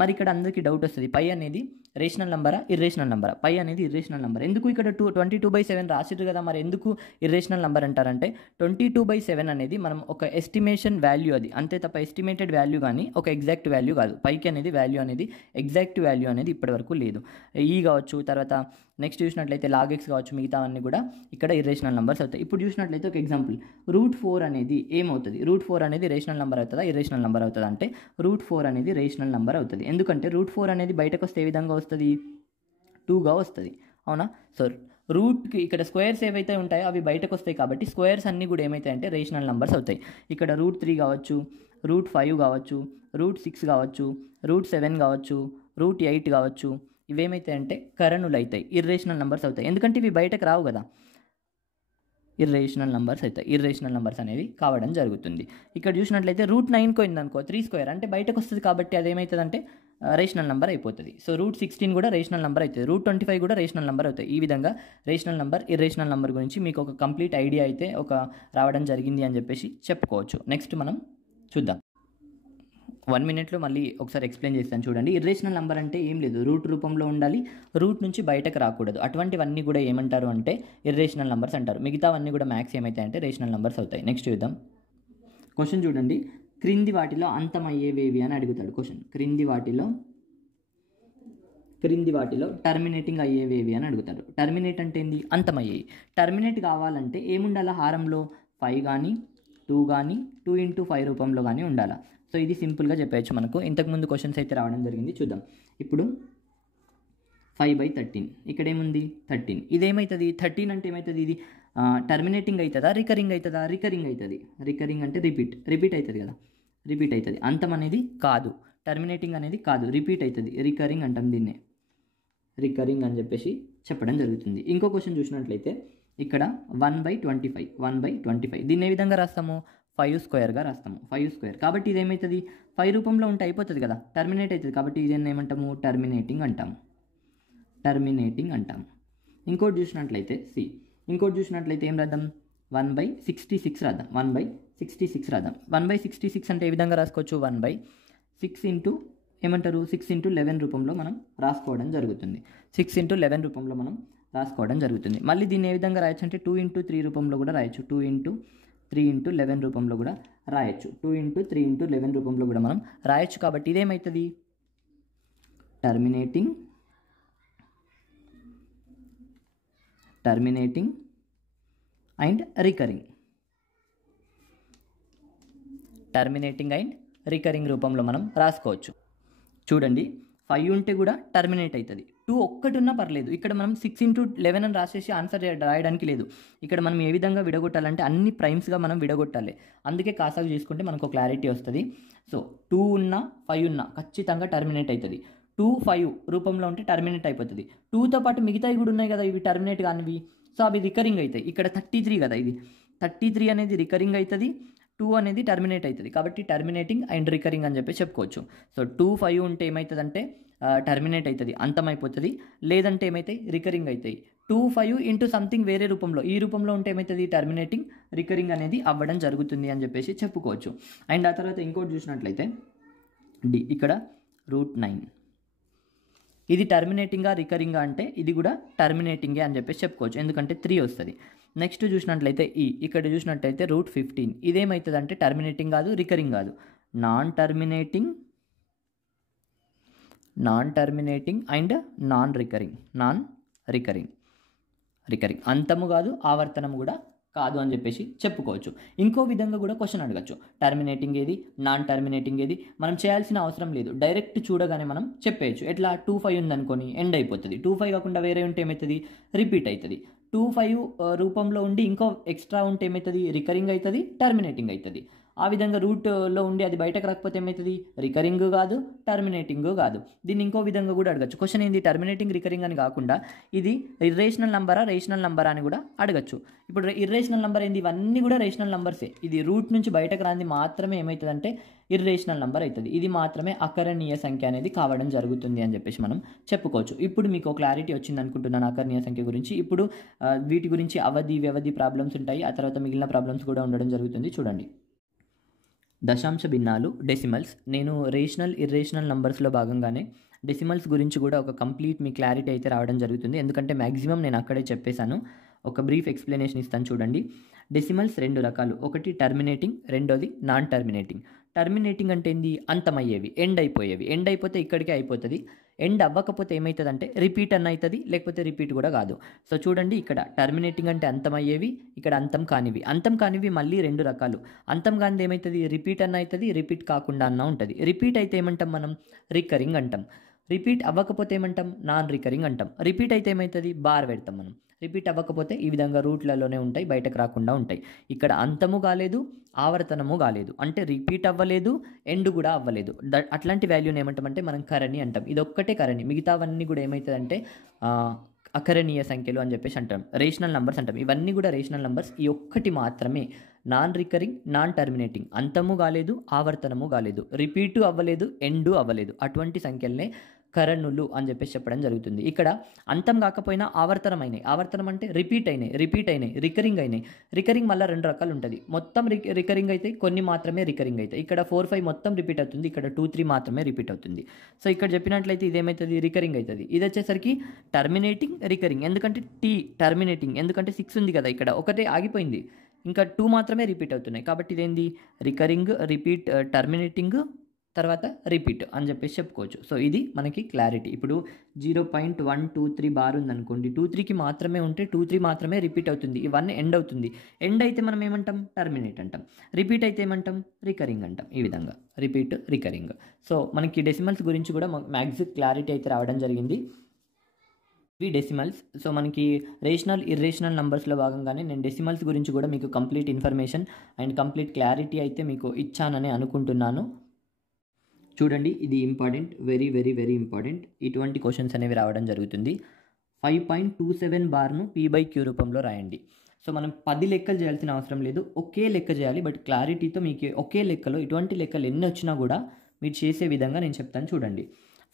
మరి ఇక్కడ అందరికీ డౌట్ వస్తుంది, పై అనేది రేషనల్ నంబరా, ఇర్రేషనల్ నంబరా? పై అనేది ఇర్రేషనల్ నంబర్. ఎందుకు ఇక్కడ 22/7 రాసిరు కదా, మరి ఎందుకు ఇర్రేషనల్ నంబర్ అంటారంటే 22/7 అనేది మనం ఒక ఎస్టిమేషన్ వాల్యూ, అది అంతే తప్ప ఎస్టిమేటెడ్ వాల్యూ కానీ ఒక ఎగ్జాక్ట్ వాల్యూ కాదు. పైకి అనేది వాల్యూ అనేది ఎగ్జాక్ట్ వాల్యూ అనేది ఇప్పటివరకు లేదు. ఈ కావచ్చు, తర్వాత నెక్స్ట్ చూసినట్లయితే log x కావచ్చు, మిగతావన్నీ కూడా ఇక్కడ ఇర్రేషనల్ నంబర్స్ అవుతాయి. ఇప్పుడు చూసినట్లయితే ఒక ఎగ్జాంపుల్, √4 అనేది ఏమవుతుంది? √4 అనేది రేషనల్ నంబర్ అవుతుందా, ఇర్రేషనల్ నంబర్ అవుతుందా అంటే √4 అనేది రేషనల్ నంబర్ అవుతుంది. ఎందుకంటే √4 అనేది బయటకు వస్తే ఏ విధంగా వస్తుంది? 2గా వస్తుంది. అవునా? సో రూట్కి ఇక్కడ స్క్వేర్స్ ఏవైతే ఉంటాయో అవి బయటకు వస్తాయి కాబట్టి స్క్వేర్స్ అన్నీ కూడా ఏమవుతాయంటే రేషనల్ నెంబర్స్ అవుతాయి. ఇక్కడ √3 కావచ్చు, √5 కావచ్చు, √6 కావచ్చు, √7 కావచ్చు, √8 కావచ్చు. ఇవేమైతాయంటే కరణులు అవుతాయి, ఇర్రేషనల్ నెంబర్స్ అవుతాయి. ఎందుకంటే ఇవి బయటకు రావు కదా, ఇర్రేషనల్ నెంబర్స్ అవుతాయి. ఇర్రేషనల్ నెంబర్స్ అనేవి కావడం జరుగుతుంది. ఇక్కడ చూసినట్లయితే √9 పోయిందనుకో, 3² అంటే బయటకు వస్తుంది కాబట్టి అదేమవుతుందంటే రేషనల్ నెంబర్ అయిపోతుంది. సో √16 కూడా రేషనల్ నెంబర్ అవుతుంది, √25 కూడా రేషనల్ నెంబర్ అవుతాయి. ఈ విధంగా రేషనల్ నెంబర్, ఇర్రేషనల్ నెంబర్ గురించి మీకు ఒక కంప్లీట్ ఐడియా అయితే రావడం జరిగింది అని చెప్పేసి చెప్పుకోవచ్చు. నెక్స్ట్ మనం చూద్దాం. 1 మినిట్లో మళ్ళీ ఒకసారి ఎక్స్ప్లెయిన్ చేస్తాను చూడండి. ఇర్రేషనల్ నెంబర్ అంటే ఏం లేదు, రూట్ రూపంలో ఉండాలి, రూట్ నుంచి బయటకు రాకూడదు. అటువంటివన్నీ కూడా ఏమంటారు అంటే ఇర్రేషనల్ నెంబర్స్ అంటారు. మిగతావన్నీ కూడా మ్యాక్స్ ఏమవుతాయంటే రేషనల్ నెంబర్స్ అవుతాయి. నెక్స్ట్ చూద్దాం. క్వశ్చన్ చూడండి. క్రింది వాటిలో అంతమయ్యేవేవి అని అడుగుతాడు క్వశ్చన్. క్రింది వాటిలో టర్మినేటింగ్ అయ్యేవేవి అని అడుగుతాడు. టర్మినేట్ అంటే ఏంది? అంతమయ్యేవి. టర్మినేట్ కావాలంటే ఏముండాలా? హారంలో 5 కానీ 2 కానీ 2 × 5 రూపంలో కానీ ఉండాలా. సో ఇది సింపుల్గా చెప్పచ్చు మనకు. ఇంతకుముందు క్వశ్చన్స్ అయితే రావడం జరిగింది, చూద్దాం. ఇప్పుడు 5/13 ఇక్కడ ఏముంది? 13. ఇదేమవుతుంది? 13 అంటే ఏమవుతుంది? ఇది టర్మినేటింగ్ అవుతుందా, రికరింగ్ అవుతుందా? రికరింగ్ అవుతుంది. రికరింగ్ అంటే రిపీట్ అవుతుంది కదా, రిపీట్ అవుతుంది. అంతం అనేది కాదు, టర్మినేటింగ్ అనేది కాదు, రిపీట్ అవుతుంది. రికరింగ్ అంటాం దీన్నే, రికరింగ్ అని చెప్పేసి చెప్పడం జరుగుతుంది. ఇంకో క్వశ్చన్ చూసినట్లయితే ఇక్కడ 1/25 దీన్ని ఏ విధంగా రాస్తాము? 5² రాస్తాము, 5². కాబట్టి ఇది ఏమవుతుంది? 5 రూపంలో ఉంటే అయిపోతుంది కదా, టర్మినేట్ అవుతుంది. కాబట్టి ఇదేం ఏమంటాము? టర్మినేటింగ్ అంటాము. ఇంకోటి చూసినట్లయితే ఏం రాద్దాం? 1/66 రాద్దాం. 1/66 రాద్దాం. 1/66 అంటే ఏ విధంగా రాసుకోవచ్చు? 1/6 ఏమంటారు? 6 × 11 రూపంలో మనం రాసుకోవడం జరుగుతుంది. 6 × 11 రూపంలో మనం రాసుకోవడం జరుగుతుంది. మళ్ళీ దీన్ని ఏ విధంగా రాయొచ్చు అంటే 2 × 3 రూపంలో కూడా రాయొచ్చు. 2 × 3 × 11 రూపంలో కూడా రాయొచ్చు. 2 × 3 × 11 రూపంలో కూడా మనం రాయొచ్చు. కాబట్టి ఇదేమవుతుంది? టర్మినేటింగ్ అండ్ రికరింగ్ రూపంలో మనం రాసుకోవచ్చు. చూడండి, 5 ఉంటే కూడా టర్మినేట్ అవుతుంది. 2 ఒక్కటి ఉన్నా పర్లేదు. ఇక్కడ మనం 6 × 11 అని రాసేసి ఆన్సర్ రాయడానికి లేదు. ఇక్కడ మనం ఏ విధంగా విడగొట్టాలంటే అన్ని ప్రైమ్స్గా మనం విడగొట్టాలి. అందుకే కాసాగు చేసుకుంటే మనకు క్లారిటీ వస్తుంది. సో 2 ఉన్నా 5 ఉన్నా ఖచ్చితంగా టర్మినేట్ అవుతుంది. 2, 5 రూపంలో ఉంటే టర్మినేట్ అయిపోతుంది. 2తో పాటు మిగతావి కూడా ఉన్నాయి కదా, ఇవి టర్మినేట్ కానివి. సో అవి రికరింగ్ అవుతాయి. ఇక్కడ 33 కదా, ఇది 33 అనేది రికరింగ్ అవుతుంది, 2 అనేది టర్మినేట్ అవుతుంది. కాబట్టి టర్మినేటింగ్ అండ్ రికరింగ్ అని చెప్పి చెప్పుకోవచ్చు. సో 2, 5 ఉంటే ఏమవుతుందంటే టర్మినేట్ అవుతుంది, అంతమైపోతుంది. లేదంటే ఏమవుతాయి? రికరింగ్ అవుతాయి. 2, 5 × సంథింగ్ వేరే రూపంలో, ఈ రూపంలో ఉంటే ఏమవుతుంది? టర్మినేటింగ్, రికరింగ్ అనేది అవ్వడం జరుగుతుంది అని చెప్పేసి చెప్పుకోవచ్చు. అండ్ ఆ తర్వాత ఇంకోటి చూసినట్లయితే ఇక్కడ √9 ఇది టర్మినేటింగా రికరింగా అంటే ఇది కూడా టర్మినేటింగే అని చెప్పేసి చెప్పుకోవచ్చు, ఎందుకంటే 3 వస్తుంది. నెక్స్ట్ చూసినట్లయితే ఇక్కడ చూసినట్లయితే √15 ఇదేమవుతుంది అంటే టర్మినేటింగ్ కాదు, రికరింగ్ కాదు, non terminating and non recurring. అంతము కాదు, ఆవర్తనము కూడా కాదు అని చెప్పేసి చెప్పుకోవచ్చు. ఇంకో విధంగా కూడా క్వశ్చన్ అడగచ్చు. టర్మినేటింగ్ ఏది, నాన్ టర్మినేటింగ్ ఏది, మనం చేయాల్సిన అవసరం లేదు. డైరెక్ట్ చూడగానే మనం చెప్పేయచ్చు. ఎట్లా? 2, 5 ఉందనుకొని ఎండ్ అయిపోతుంది. 2, 5 కాకుండా వేరే ఉంటే ఏమవుతుంది? రిపీట్ అవుతుంది. 2, 5 రూపంలో ఉండి ఇంకో ఎక్స్ట్రా ఉంటే ఏమవుతుంది? రికరింగ్ అవుతుంది, టర్మినేటింగ్ అవుతుంది. ఆ విధంగా రూట్లో ఉండి అది బయటకు రాకపోతే ఏమవుతుంది? రికరింగ్ కాదు, టర్మినేటింగ్ కాదు. దీన్ని ఇంకో విధంగా కూడా అడగచ్చు. క్వశ్చన్ ఏంది? టర్మినేటింగ్, రికరింగ్ అని కాకుండా ఇది ఇర్రేషనల్ నంబరా, రేషనల్ నంబరా అని కూడా అడగచ్చు. ఇప్పుడు ఇర్రేషనల్ నంబర్ ఏంది? ఇవన్నీ కూడా రేషనల్ నంబర్సే. ఇది రూట్ నుంచి బయటకు రాంది మాత్రమే ఏమవుతుందంటే ఇర్రేషనల్ నంబర్ అవుతుంది. ఇది మాత్రమే అకరణీయ సంఖ్య అనేది కావడం జరుగుతుంది అని చెప్పేసి మనం చెప్పుకోవచ్చు. ఇప్పుడు మీకు క్లారిటీ వచ్చింది అనుకుంటున్నాను అకరణీయ సంఖ్య గురించి. ఇప్పుడు వీటి గురించి అవధి, వ్యవధి ప్రాబ్లమ్స్ ఉంటాయి. ఆ తర్వాత మిగిలిన ప్రాబ్లమ్స్ కూడా ఉండడం జరుగుతుంది. చూడండి, దశాంశ భిన్నాలు, డెసిమల్స్. నేను రేషనల్, ఇర్రేషనల్ నంబర్స్లో భాగంగానే డెసిమల్స్ గురించి కూడా ఒక కంప్లీట్ మీ క్లారిటీ అయితే రావడం జరుగుతుంది. ఎందుకంటే మ్యాక్సిమం నేను అక్కడే చెప్పేశాను. ఒక బ్రీఫ్ ఎక్స్ప్లెనేషన్ ఇస్తాను చూడండి. డెసిమల్స్ 2 రకాలు. ఒకటి టర్మినేటింగ్, రెండోది నాన్ టర్మినేటింగ్. టర్మినేటింగ్ అంటే ఏంది? అంతమయ్యేవి, ఎండ్ అయిపోయేవి. ఎండ్ అయిపోతే ఇక్కడికే అయిపోతుంది. ఎండ్ అవ్వకపోతే ఏమవుతుందంటే రిపీట్ అన్న అవుతుంది, లేకపోతే రిపీట్ కూడా కాదు. సో చూడండి, ఇక్కడ టర్మినేటింగ్ అంటే అంతమయ్యేవి, ఇక్కడ అంతం కానివి. అంతం కానివి మళ్ళీ 2 రకాలు. అంతం కానిది ఏమవుతుంది? రిపీట్ అన్న అవుతుంది, రిపీట్ కాకుండా అన్న ఉంటుంది. రిపీట్ అయితే ఏమంటాం మనం? రికరింగ్ అంటాం. రిపీట్ అవ్వకపోతే ఏమంటాం? నాన్ రికరింగ్ అంటాం. రిపీట్ అయితే ఏమవుతుంది? బార్ పెడతాం మనం. రిపీట్ అవ్వకపోతే ఈ విధంగా రూట్లలోనే ఉంటాయి, బయటకు రాకుండా ఉంటాయి. ఇక్కడ అంతము కాలేదు, ఆవర్తనము కాలేదు, అంటే రిపీట్ అవ్వలేదు, ఎండ్ కూడా అవ్వలేదు. అట్లాంటి వాల్యూని ఏమంటామంటే మనం కరణి అంటాం. ఇది ఒక్కటే కరణి, మిగతావన్నీ కూడా ఏమవుతుందంటే అకరణీయ సంఖ్యలు అని చెప్పేసి అంటాం. రేషనల్ నంబర్స్ అంటాం. ఇవన్నీ కూడా రేషనల్ నంబర్స్. ఈ ఒక్కటి మాత్రమే నాన్ రికరింగ్, నాన్ టర్మినేటింగ్, అంతము కాలేదు, ఆవర్తనము కాలేదు, రిపీటు అవ్వలేదు, ఎండు అవ్వలేదు, అటువంటి సంఖ్యలనే కరణులు అని చెప్పేసి చెప్పడం జరుగుతుంది. ఇక్కడ అంతం కాకపోయినా ఆవర్తనం అయినాయి. ఆవర్తనం అంటే రిపీట్ అయినాయి, రికరింగ్ అయినాయి. రికరింగ్ మళ్ళీ 2 రకాలు ఉంటుంది. మొత్తం రికరింగ్ అయితే, కొన్ని మాత్రమే రికరింగ్ అవుతాయి. ఇక్కడ 4, 5 మొత్తం రిపీట్ అవుతుంది, ఇక్కడ 2, 3 మాత్రమే రిపీట్ అవుతుంది. సో ఇక్కడ చెప్పినట్లయితే ఇదేమవుతుంది? రికరింగ్ అవుతుంది. ఇది వచ్చేసరికి టర్మినేటింగ్, రికరింగ్. ఎందుకంటే టర్మినేటింగ్, ఎందుకంటే 6 ఉంది కదా, ఇక్కడ ఒకటే ఆగిపోయింది, ఇంకా 2 మాత్రమే రిపీట్ అవుతున్నాయి. కాబట్టి ఇదేంది? రికరింగ్, రిపీట్, టర్మినేటింగ్, తర్వాత రిపీట్ అని చెప్పేసి చెప్పుకోవచ్చు. సో ఇది మనకి క్లారిటీ. ఇప్పుడు 0.123 బార్ ఉందనుకోండి, 2, 3కి మాత్రమే ఉంటే 2, 3 మాత్రమే రిపీట్ అవుతుంది. ఇవన్నీ ఎండ్ అవుతుంది. ఎండ్ అయితే మనం ఏమంటాం? టర్మినేట్ అంటాం. రిపీట్ అయితే ఏమంటాం? రికరింగ్ అంటాం. ఈ విధంగా రిపీట్, రికరింగ్. సో మనకి డెసిమల్స్ గురించి కూడా మ్యాక్స్ క్లారిటీ అయితే రావడం జరిగింది. ఇవి డెసిమల్స్. సో మనకి రేషనల్, ఇర్రేషనల్ నంబర్స్లో భాగంగానే నేను డెసిమల్స్ గురించి కూడా మీకు complete information and complete clarity అయితే మీకు ఇచ్చానని అనుకుంటున్నాను. చూడండి, ఇది important, very very very important. ఇటువంటి క్వశ్చన్స్ అనేవి రావడం జరుగుతుంది. 5.27 బార్ను P/Q రూపంలో రాయండి. సో మనం 10 లెక్కలు చేయాల్సిన అవసరం లేదు, ఒకే లెక్క చేయాలి. బట్ క్లారిటీతో మీకు ఒకే లెక్కలో ఇటువంటి లెక్కలు ఎన్ని వచ్చినా కూడా మీరు చేసే విధంగా నేను చెప్తాను. చూడండి,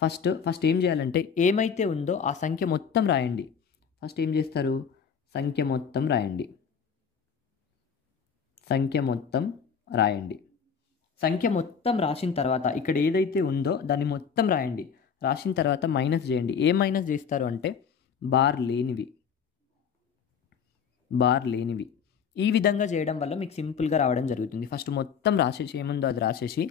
ఫస్ట్ ఏం చేయాలంటే ఏమైతే ఉందో ఆ సంఖ్య మొత్తం రాయండి. ఫస్ట్ ఏం చేస్తారు? సంఖ్య మొత్తం రాయండి. సంఖ్య మొత్తం రాసిన తర్వాత ఇక్కడ ఏదైతే ఉందో దాన్ని మొత్తం రాయండి. రాసిన తర్వాత మైనస్ చేయండి. ఏ మైనస్ చేస్తారు అంటే బార్ లేనివి. ఈ విధంగా చేయడం వల్ల మీకు సింపుల్గా రావడం జరుగుతుంది. ఫస్ట్ మొత్తం రాసేసి, ఏముందో అది రాసేసి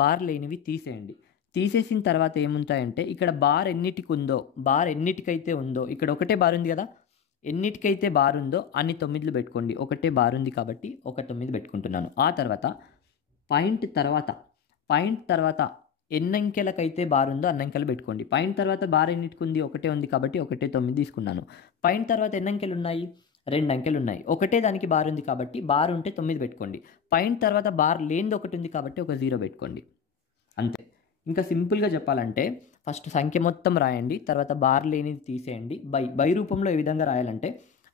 బార్ లేనివి తీసేయండి. తీసేసిన తర్వాత ఏముంటాయంటే ఇక్కడ బార్ ఎన్నిటికైతే ఉందో, ఇక్కడ ఒకటే బార్ ఉంది కదా, ఎన్నిటికైతే బార్ ఉందో అన్ని 9లు పెట్టుకోండి. ఒకటే బార్ ఉంది కాబట్టి ఒక 9 పెట్టుకుంటున్నాను. ఆ తర్వాత పాయింట్ తర్వాత ఎన్ని అంకెలకైతే బార్ ఉందో అన్ని అంకెలు పెట్టుకోండి. పాయింట్ తర్వాత బార్ ఎన్నిటికి ఉంది? ఒకటే ఉంది కాబట్టి ఒకటే 9 తీసుకున్నాను. పాయింట్ తర్వాత ఎన్ని అంకెలు ఉన్నాయి? 2 అంకెలు ఉన్నాయి. ఒకటే దానికి బార్ ఉంది కాబట్టి బార్ ఉంటే 9 పెట్టుకోండి. పాయింట్ తర్వాత బార్ లేనిది ఒకటి ఉంది కాబట్టి ఒక 0 పెట్టుకోండి. అంతే. ఇంకా సింపుల్గా చెప్పాలంటే ఫస్ట్ సంఖ్య మొత్తం రాయండి, తర్వాత బార్ లేనిది తీసేయండి. బై రూపంలో ఏ విధంగా రాయాలంటే,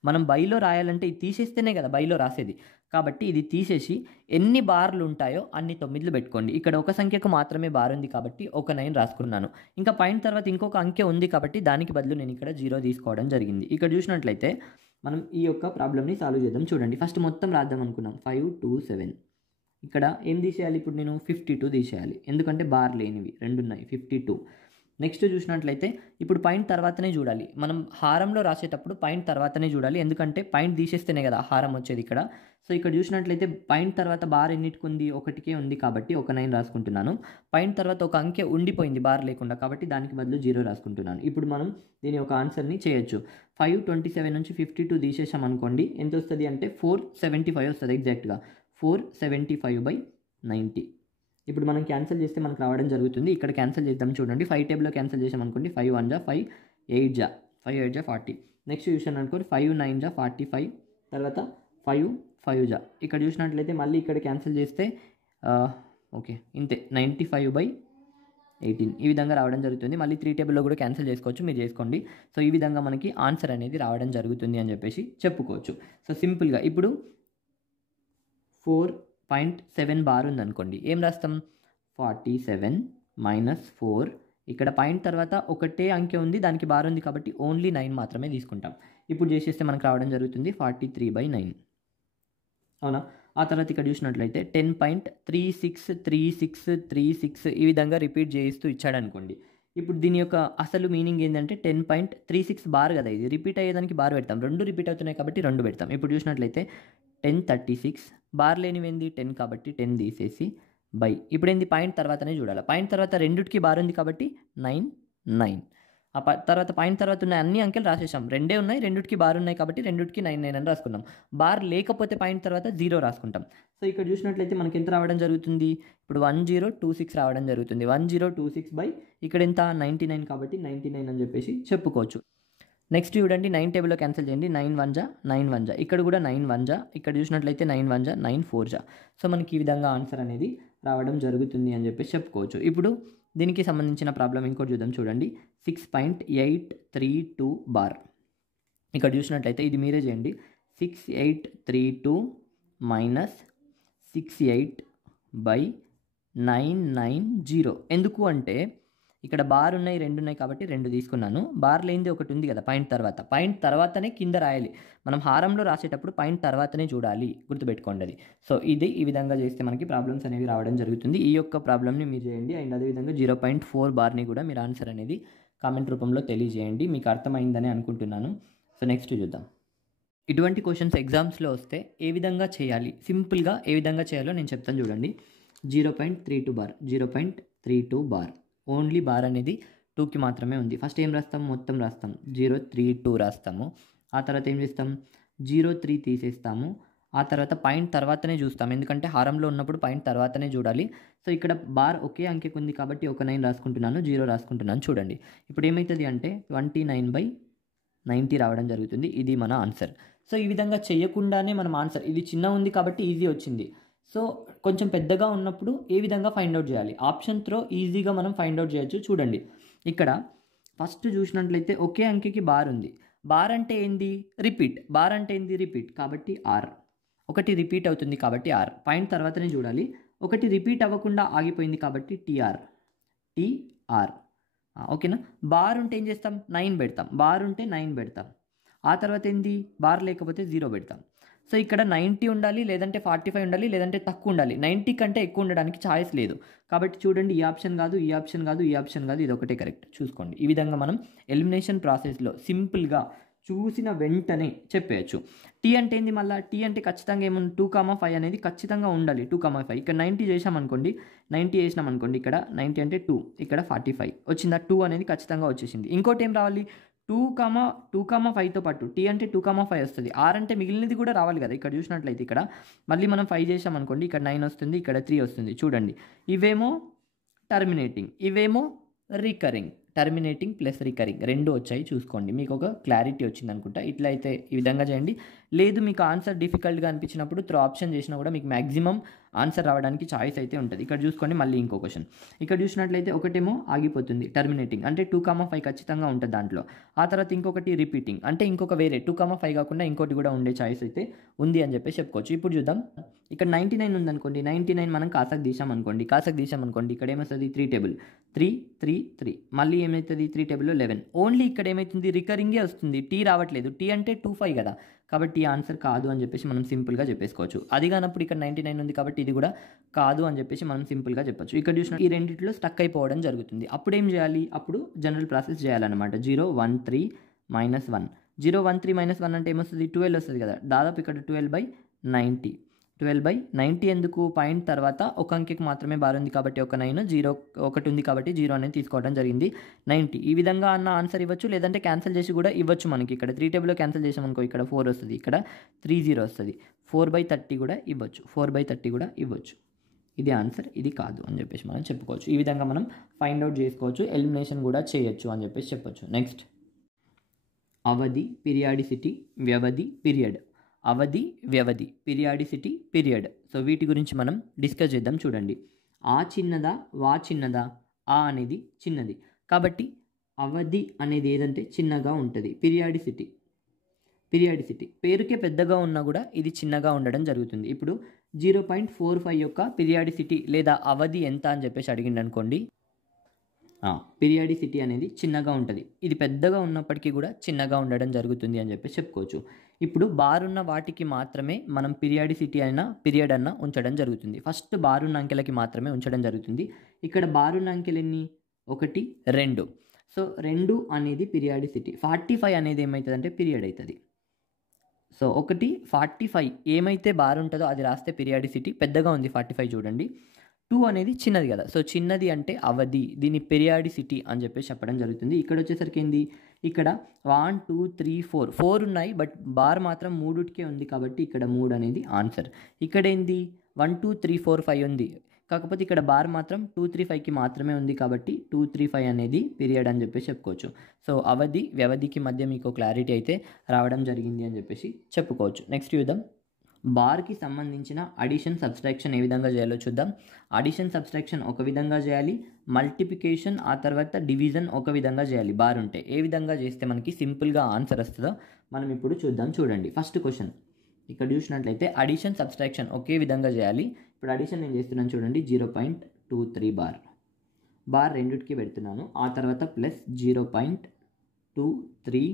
మనం బైలో రాయాలంటే ఇది తీసేస్తేనే కదా బైలో రాసేది, కాబట్టి ఇది తీసేసి ఎన్ని బార్లు ఉంటాయో అన్ని 9లు పెట్టుకోండి. ఇక్కడ ఒక సంఖ్యకు మాత్రమే బార్ ఉంది కాబట్టి ఒక 9 రాసుకున్నాను. ఇంకా పాయింట్ తర్వాత ఇంకొక అంకె ఉంది కాబట్టి దానికి బదులు నేను ఇక్కడ 0 తీసుకోవడం జరిగింది. ఇక్కడ చూసినట్లయితే మనం ఈ యొక్క ప్రాబ్లమ్ని సాల్వ్ చేద్దాం. చూడండి, ఫస్ట్ మొత్తం రాద్దాం అనుకున్నాం. 5, 2, 7. ఇక్కడ ఏం తీసేయాలి? ఇప్పుడు నేను 52 తీసేయాలి, ఎందుకంటే బార్ లేనివి 2 ఉన్నాయి. 52. నెక్స్ట్ చూసినట్లయితే ఇప్పుడు పాయింట్ తర్వాతనే చూడాలి. మనం హారంలో రాసేటప్పుడు పాయింట్ తర్వాతనే చూడాలి, ఎందుకంటే పాయింట్ తీసేస్తేనే కదా హారం వచ్చేది ఇక్కడ. సో ఇక్కడ చూసినట్లయితే పాయింట్ తర్వాత బార్ ఎన్నిటికి ఉంది? ఒకటికే ఉంది కాబట్టి ఒక 9 రాసుకుంటున్నాను. పాయింట్ తర్వాత ఒక అంకె ఉండిపోయింది బార్ లేకుండా, కాబట్టి దానికి బదులు 0 రాసుకుంటున్నాను. ఇప్పుడు మనం దీని ఒక ఆన్సర్ని చేయొచ్చు. 527 నుంచి 52 తీసేసాం అనుకోండి, ఎంత వస్తుంది అంటే 475 వస్తుంది. ఎగ్జాక్ట్గా 475/90. ఇప్పుడు మనం క్యాన్సిల్ చేస్తే మనకు రావడం జరుగుతుంది. ఇక్కడ క్యాన్సిల్ చేద్దాం. చూడండి, 5 టేబుల్లో క్యాన్సిల్ చేసాం అనుకోండి, 5 1 5 8 5 8 40. నెక్స్ట్ చూసాను అనుకోండి, 5 9 45, తర్వాత 5 5 ఇక్కడ చూసినట్లయితే మళ్ళీ ఇక్కడ క్యాన్సిల్ చేస్తే ఓకే ఇంతే, 95/18 ఈ విధంగా రావడం జరుగుతుంది. మళ్ళీ 3 టేబుల్లో కూడా క్యాన్సిల్ చేసుకోవచ్చు, మీరు చేసుకోండి. సో ఈ విధంగా మనకి ఆన్సర్ అనేది రావడం జరుగుతుంది అని చెప్పేసి చెప్పుకోవచ్చు. సో సింపుల్గా ఇప్పుడు 4.7 బార్ ఉందనుకోండి, ఏం రాస్తాం? 47 - 4. ఇక్కడ పాయింట్ తర్వాత ఒకటే అంకె ఉంది, దానికి బార్ ఉంది కాబట్టి ఓన్లీ 9 మాత్రమే తీసుకుంటాం. ఇప్పుడు చేసేస్తే మనకు రావడం జరుగుతుంది 43/9. అవునా? ఆ తర్వాత ఇక్కడ చూసినట్లయితే 10.363636 ఈ విధంగా రిపీట్ చేయిస్తూ ఇచ్చాడు అనుకోండి. ఇప్పుడు దీని యొక్క అసలు మీనింగ్ ఏంటంటే 10.36 బార్ కదా, ఇది రిపీట్ అయ్యేదానికి బార్ పెడతాం. 2 రిపీట్ అవుతున్నాయి కాబట్టి 2 పెడతాం. ఇప్పుడు చూసినట్లయితే 1036 బార్ లేనివేంది 10 కాబట్టి 10 తీసేసి బై. ఇప్పుడు ఏంది? పాయింట్ తర్వాతనే చూడాలి. పాయింట్ తర్వాత రెండుకి బార్ ఉంది కాబట్టి 9 9. తర్వాత పాయింట్ తర్వాత ఉన్న అన్ని అంకెలు రాసేసాం. రెండే ఉన్నాయి, రెండిటికి బార్ ఉన్నాయి కాబట్టి రెండిటికి 9 9 అని రాసుకున్నాం. బార్ లేకపోతే పాయింట్ తర్వాత 0 రాసుకుంటాం. సో ఇక్కడ చూసినట్లయితే మనకి ఎంత రావడం జరుగుతుంది, ఇప్పుడు 1026 రావడం జరుగుతుంది. 1026 బై ఇక్కడ ఎంత 99 కాబట్టి 99 అని చెప్పేసి చెప్పుకోవచ్చు. నెక్స్ట్ చూడండి 9 టేబుల్లో క్యాన్సిల్ చేయండి. 9 1 జా 9 1 జా, ఇక్కడ కూడా 9 1 జా, ఇక్కడ చూసినట్లయితే 9 1 జా 9 4 జా. సో మనకి ఈ విధంగా ఆన్సర్ అనేది రావడం జరుగుతుంది అని చెప్పేసి చెప్పుకోవచ్చు. ఇప్పుడు దీనికి సంబంధించిన ప్రాబ్లం ఇంకోటి చూద్దాం. చూడండి 6.832 బార్. ఇక్కడ చూసినట్లయితే ఇది మీరే చేయండి. 6832 మైనస్ 68/990. ఎందుకు అంటే ఇక్కడ బార్ ఉన్నాయి, 2 ఉన్నాయి కాబట్టి 2 తీసుకున్నాను. బార్ లేనిది ఒకటి ఉంది కదా పాయింట్ తర్వాత. పాయింట్ తర్వాతనే కింద రాయాలి. మనం హారంలో రాసేటప్పుడు పాయింట్ తర్వాతనే చూడాలి, గుర్తుపెట్టుకోండి అది. సో ఇది ఈ విధంగా చేస్తే మనకి ప్రాబ్లమ్స్ అనేవి రావడం జరుగుతుంది. ఈ యొక్క ప్రాబ్లమ్ని మీరు చేయండి. అండ్ అదేవిధంగా 0.4 బార్ని కూడా మీరు ఆన్సర్ అనేది కామెంట్ రూపంలో తెలియజేయండి. మీకు అర్థమైందని అనుకుంటున్నాను. సో నెక్స్ట్ చూద్దాం. ఇటువంటి క్వశ్చన్స్ ఎగ్జామ్స్లో వస్తే ఏ విధంగా చేయాలి, సింపుల్గా ఏ విధంగా చేయాలో నేను చెప్తాను చూడండి. 0.32 బార్, 0.32 బార్. ఓన్లీ బార్ అనేది 2కి మాత్రమే ఉంది. ఫస్ట్ ఏం రాస్తాం, మొత్తం రాస్తాం, 032 రాస్తాము. ఆ తర్వాత ఏం చేస్తాం, 03 తీసేస్తాము. ఆ తర్వాత పాయింట్ తర్వాతనే చూస్తాం, ఎందుకంటే హారంలో ఉన్నప్పుడు పాయింట్ తర్వాతనే చూడాలి. సో ఇక్కడ బార్ ఒకే అంకెకు ఉంది కాబట్టి ఒక 9 రాసుకుంటున్నాను, 0 రాసుకుంటున్నాను. చూడండి ఇప్పుడు ఏమవుతుంది అంటే 29/90 రావడం జరుగుతుంది. ఇది మన ఆన్సర్. సో ఈ విధంగా చేయకుండానే మనం ఆన్సర్, ఇది చిన్న ఉంది కాబట్టి ఈజీ వచ్చింది. సో కొంచెం పెద్దగా ఉన్నప్పుడు ఏ విధంగా ఫైండ్ అవుట్ చేయాలి, ఆప్షన్ త్రో ఈజీగా మనం ఫైండ్ అవుట్ చేయొచ్చు. చూడండి ఇక్కడ ఫస్ట్ చూసినట్లయితే ఒకే అంకెకి బార్ ఉంది. బార్ అంటే ఏంది, రిపీట్. బార్ అంటే ఏంది, రిపీట్. కాబట్టి ఆర్, ఒకటి రిపీట్ అవుతుంది కాబట్టి ఆర్. పాయింట్ తర్వాతనే చూడాలి. ఒకటి రిపీట్ అవ్వకుండా ఆగిపోయింది కాబట్టి టీఆర్. ఓకేనా. బార్ ఉంటే ఏం చేస్తాం, 9 పెడతాం. బార్ ఉంటే 9 పెడతాం. ఆ తర్వాత ఏంది, బార్ లేకపోతే 0 పెడతాం. సో ఇక్కడ 90 ఉండాలి, లేదంటే 45 ఉండాలి, లేదంటే తక్కువ ఉండాలి. 90 కంటే ఎక్కువ ఉండడానికి ఛాయిస్ లేదు. కాబట్టి చూడండి ఈ ఆప్షన్ కాదు, ఈ ఆప్షన్ కాదు, ఈ ఆప్షన్ కాదు, ఇది ఒకటే కరెక్ట్. చూసుకోండి ఈ విధంగా మనం ఎలిమినేషన్ ప్రాసెస్లో సింపుల్గా చూసిన వెంటనే చెప్పేయచ్చు. టీ అంటే ఏంది, మళ్ళీ టీ అంటే ఖచ్చితంగా ఏముంది, 2,5 అనేది ఖచ్చితంగా ఉండాలి. 2,5 ఇక్కడ 90 చేసామనుకోండి, 90 చేసినామనుకోండి, ఇక్కడ 90 అంటే 2, ఇక్కడ 45 వచ్చిందా, 2 అనేది ఖచ్చితంగా వచ్చేసింది. ఇంకోటి ఏం రావాలి, 2,5తో పాటు టీ అంటే 2,5 వస్తుంది. ఆర్ అంటే మిగిలినది కూడా రావాలి కదా. ఇక్కడ చూసినట్లయితే ఇక్కడ మళ్ళీ మనం 5 చేసామనుకోండి, ఇక్కడ 9 వస్తుంది, ఇక్కడ 3 వస్తుంది. చూడండి ఇవేమో టర్మినేటింగ్, ఇవేమో రికరింగ్. టర్మినేటింగ్ ప్లస్ రికరింగ్ రెండు వచ్చాయి. చూసుకోండి, మీకు ఒక క్లారిటీ వచ్చింది అనుకుంటా. ఇట్లా అయితే ఈ విధంగా చేయండి. లేదు మీకు ఆన్సర్ డిఫికల్ట్గా అనిపించినప్పుడు త్రో ఆప్షన్ చేసినా కూడా మీకు మ్యాక్సిమం ఆన్సర్ రావడానికి ఛాయిస్ అయితే ఉంటుంది. ఇక్కడ చూసుకోండి మళ్ళీ ఇంకో క్వశ్చన్. ఇక్కడ చూసినట్లయితే ఒకటేమో ఆగిపోతుంది, టర్మినేటింగ్ అంటే 2,5 ఖచ్చితంగా ఉంటుంది దాంట్లో. ఆ తర్వాత ఇంకొకటి రిపీటింగ్ అంటే ఇంకొక వేరే 2,5 కాకుండా ఇంకోటి కూడా ఉండే ఛాయిస్ అయితే ఉంది అని చెప్పి చెప్పుకోవచ్చు. ఇప్పుడు చూద్దాం. ఇక్కడ 99 ఉందనుకోండి, 99 మనం కాసకు తీసామనుకోండి, ఇక్కడ ఏమొస్తుంది 3 టేబుల్, 3 3 3. మళ్ళీ ఏమవుతుంది 3 టేబుల్లో 11. ఓన్లీ ఇక్కడ ఏమవుతుంది, రికరింగే వస్తుంది, టీ రావట్లేదు. టీ అంటే 25 కదా, కాబట్టి ఆన్సర్ కాదు అని చెప్పేసి మనం సింపుల్గా చెప్పేసుకోవచ్చు. అది కానప్పుడు ఇక్కడ 99 ఉంది కాబట్టి ఇది కూడా కాదు అని చెప్పేసి మనం సింపుల్గా చెప్పొచ్చు. ఇక్కడ చూసిన ఈ రెండిట్లో స్టక్ అయిపోవడం జరుగుతుంది. అప్పుడు ఏం చేయాలి, అప్పుడు జనరల్ ప్రాసెస్ చేయాలన్నమాట. 013 - 1. 013 - 1 అంటే ఏమొస్తుంది, 12 వస్తుంది కదా. దాదాపు ఇక్కడ 12/90. 12/90 ఎందుకు, పాయింట్ తర్వాత ఒక అంకెకి మాత్రమే బార్ ఉంది కాబట్టి ఒక 9, 0 ఒకటి ఉంది కాబట్టి 0 అనేది తీసుకోవడం జరిగింది. 90 ఈ విధంగా అన్న ఆన్సర్ ఇవ్వచ్చు, లేదంటే క్యాన్సిల్ చేసి కూడా ఇవ్వచ్చు. మనకి ఇక్కడ 3 టేబుల్లో క్యాన్సిల్ చేసామనుకో, ఇక్కడ 4 వస్తుంది, ఇక్కడ 30 వస్తుంది. 4/30 కూడా ఇవ్వచ్చు, 4/30 కూడా ఇవ్వచ్చు. ఇది ఆన్సర్, ఇది కాదు అని చెప్పేసి మనం చెప్పుకోవచ్చు. ఈ విధంగా మనం ఫైండ్ అవుట్ చేసుకోవచ్చు, ఎలిమినేషన్ కూడా చేయొచ్చు అని చెప్పేసి చెప్పొచ్చు. నెక్స్ట్ అవధి, పీరియాడిసిటీ, వ్యవధి, పీరియడ్. అవధి, వ్యవధి, పీరియాడిసిటీ, పీరియడ్. సో వీటి గురించి మనం డిస్కస్ చేద్దాం. చూడండి, ఆ చిన్నదా, వా చిన్నదా, ఆ అనేది చిన్నది కాబట్టి అవధి అనేది ఏదంటే చిన్నగా ఉంటుంది. పీరియాడిసిటీ పేరుకే పెద్దగా ఉన్నా కూడా ఇది చిన్నగా ఉండడం జరుగుతుంది. ఇప్పుడు 0.45 యొక్క పీరియాడిసిటీ లేదా అవధి ఎంత అని చెప్పేసి అడిగింది అనుకోండి, పీరియాడిసిటీ అనేది చిన్నగా ఉంటుంది. ఇది పెద్దగా ఉన్నప్పటికీ కూడా చిన్నగా ఉండడం జరుగుతుంది అని చెప్పేసి చెప్పుకోవచ్చు. ఇప్పుడు బార్ ఉన్న వాటికి మాత్రమే మనం పీరియాడిసిటీ అయినా పీరియడ్ అన్నా ఉంచడం జరుగుతుంది. ఫస్ట్ బార్ ఉన్న అంకెలకి మాత్రమే ఉంచడం జరుగుతుంది. ఇక్కడ బార్ ఉన్న అంకెలు ఎన్ని, 1 2. సో 2 అనేది పీరియాడిసిటీ. 45 అనేది ఏమవుతుంది అంటే పీరియడ్ అవుతుంది. సో 1 45 ఏమైతే బార్ ఉంటుందో అది రాస్తే పీరియాడిసిటీ. పెద్దగా ఉంది 45 చూడండి. 2 అనేది చిన్నది కదా, సో చిన్నది అంటే అవధి, దీని పెరియాడిసిటీ అని చెప్పేసి చెప్పడం జరుగుతుంది. ఇక్కడ వచ్చేసరికి ఏంది, ఇక్కడ 1 2 3 4 ఉన్నాయి, బట్ బార్ మాత్రం 3కే ఉంది కాబట్టి ఇక్కడ 3 అనేది ఆన్సర్. ఇక్కడ ఏంది 1 2 3 4 5 ఉంది, కాకపోతే ఇక్కడ బార్ మాత్రం 2 3 5కి మాత్రమే ఉంది కాబట్టి 2 3 5 అనేది పీరియడ్ అని చెప్పేసి చెప్పుకోవచ్చు. సో అవధి వ్యవధికి మధ్య మీకు క్లారిటీ అయితే రావడం జరిగింది అని చెప్పేసి చెప్పుకోవచ్చు. నెక్స్ట్ చూద్దాం, బార్కి సంబంధించిన అడిషన్ సబ్స్ట్రాక్షన్ ఏ విధంగా చేయాలో చూద్దాం. అడిషన్ సబ్స్ట్రాక్షన్ ఒక విధంగా చేయాలి, మల్టిప్లికేషన్ ఆ తర్వాత డివిజన్ ఒక విధంగా చేయాలి. బార్ ఉంటే ఏ విధంగా చేస్తే మనకి సింపుల్గా ఆన్సర్ వస్తుందో మనం ఇప్పుడు చూద్దాం. చూడండి ఫస్ట్ క్వశ్చన్ ఇక్కడ చూసినట్లయితే అడిషన్ సబ్స్ట్రాక్షన్ ఒకే విధంగా చేయాలి. ఇప్పుడు అడిషన్ నేను చేస్తున్నాను చూడండి, 0.23 బార్ రెండుకి పెడుతున్నాను, ఆ తర్వాత ప్లస్ 0.23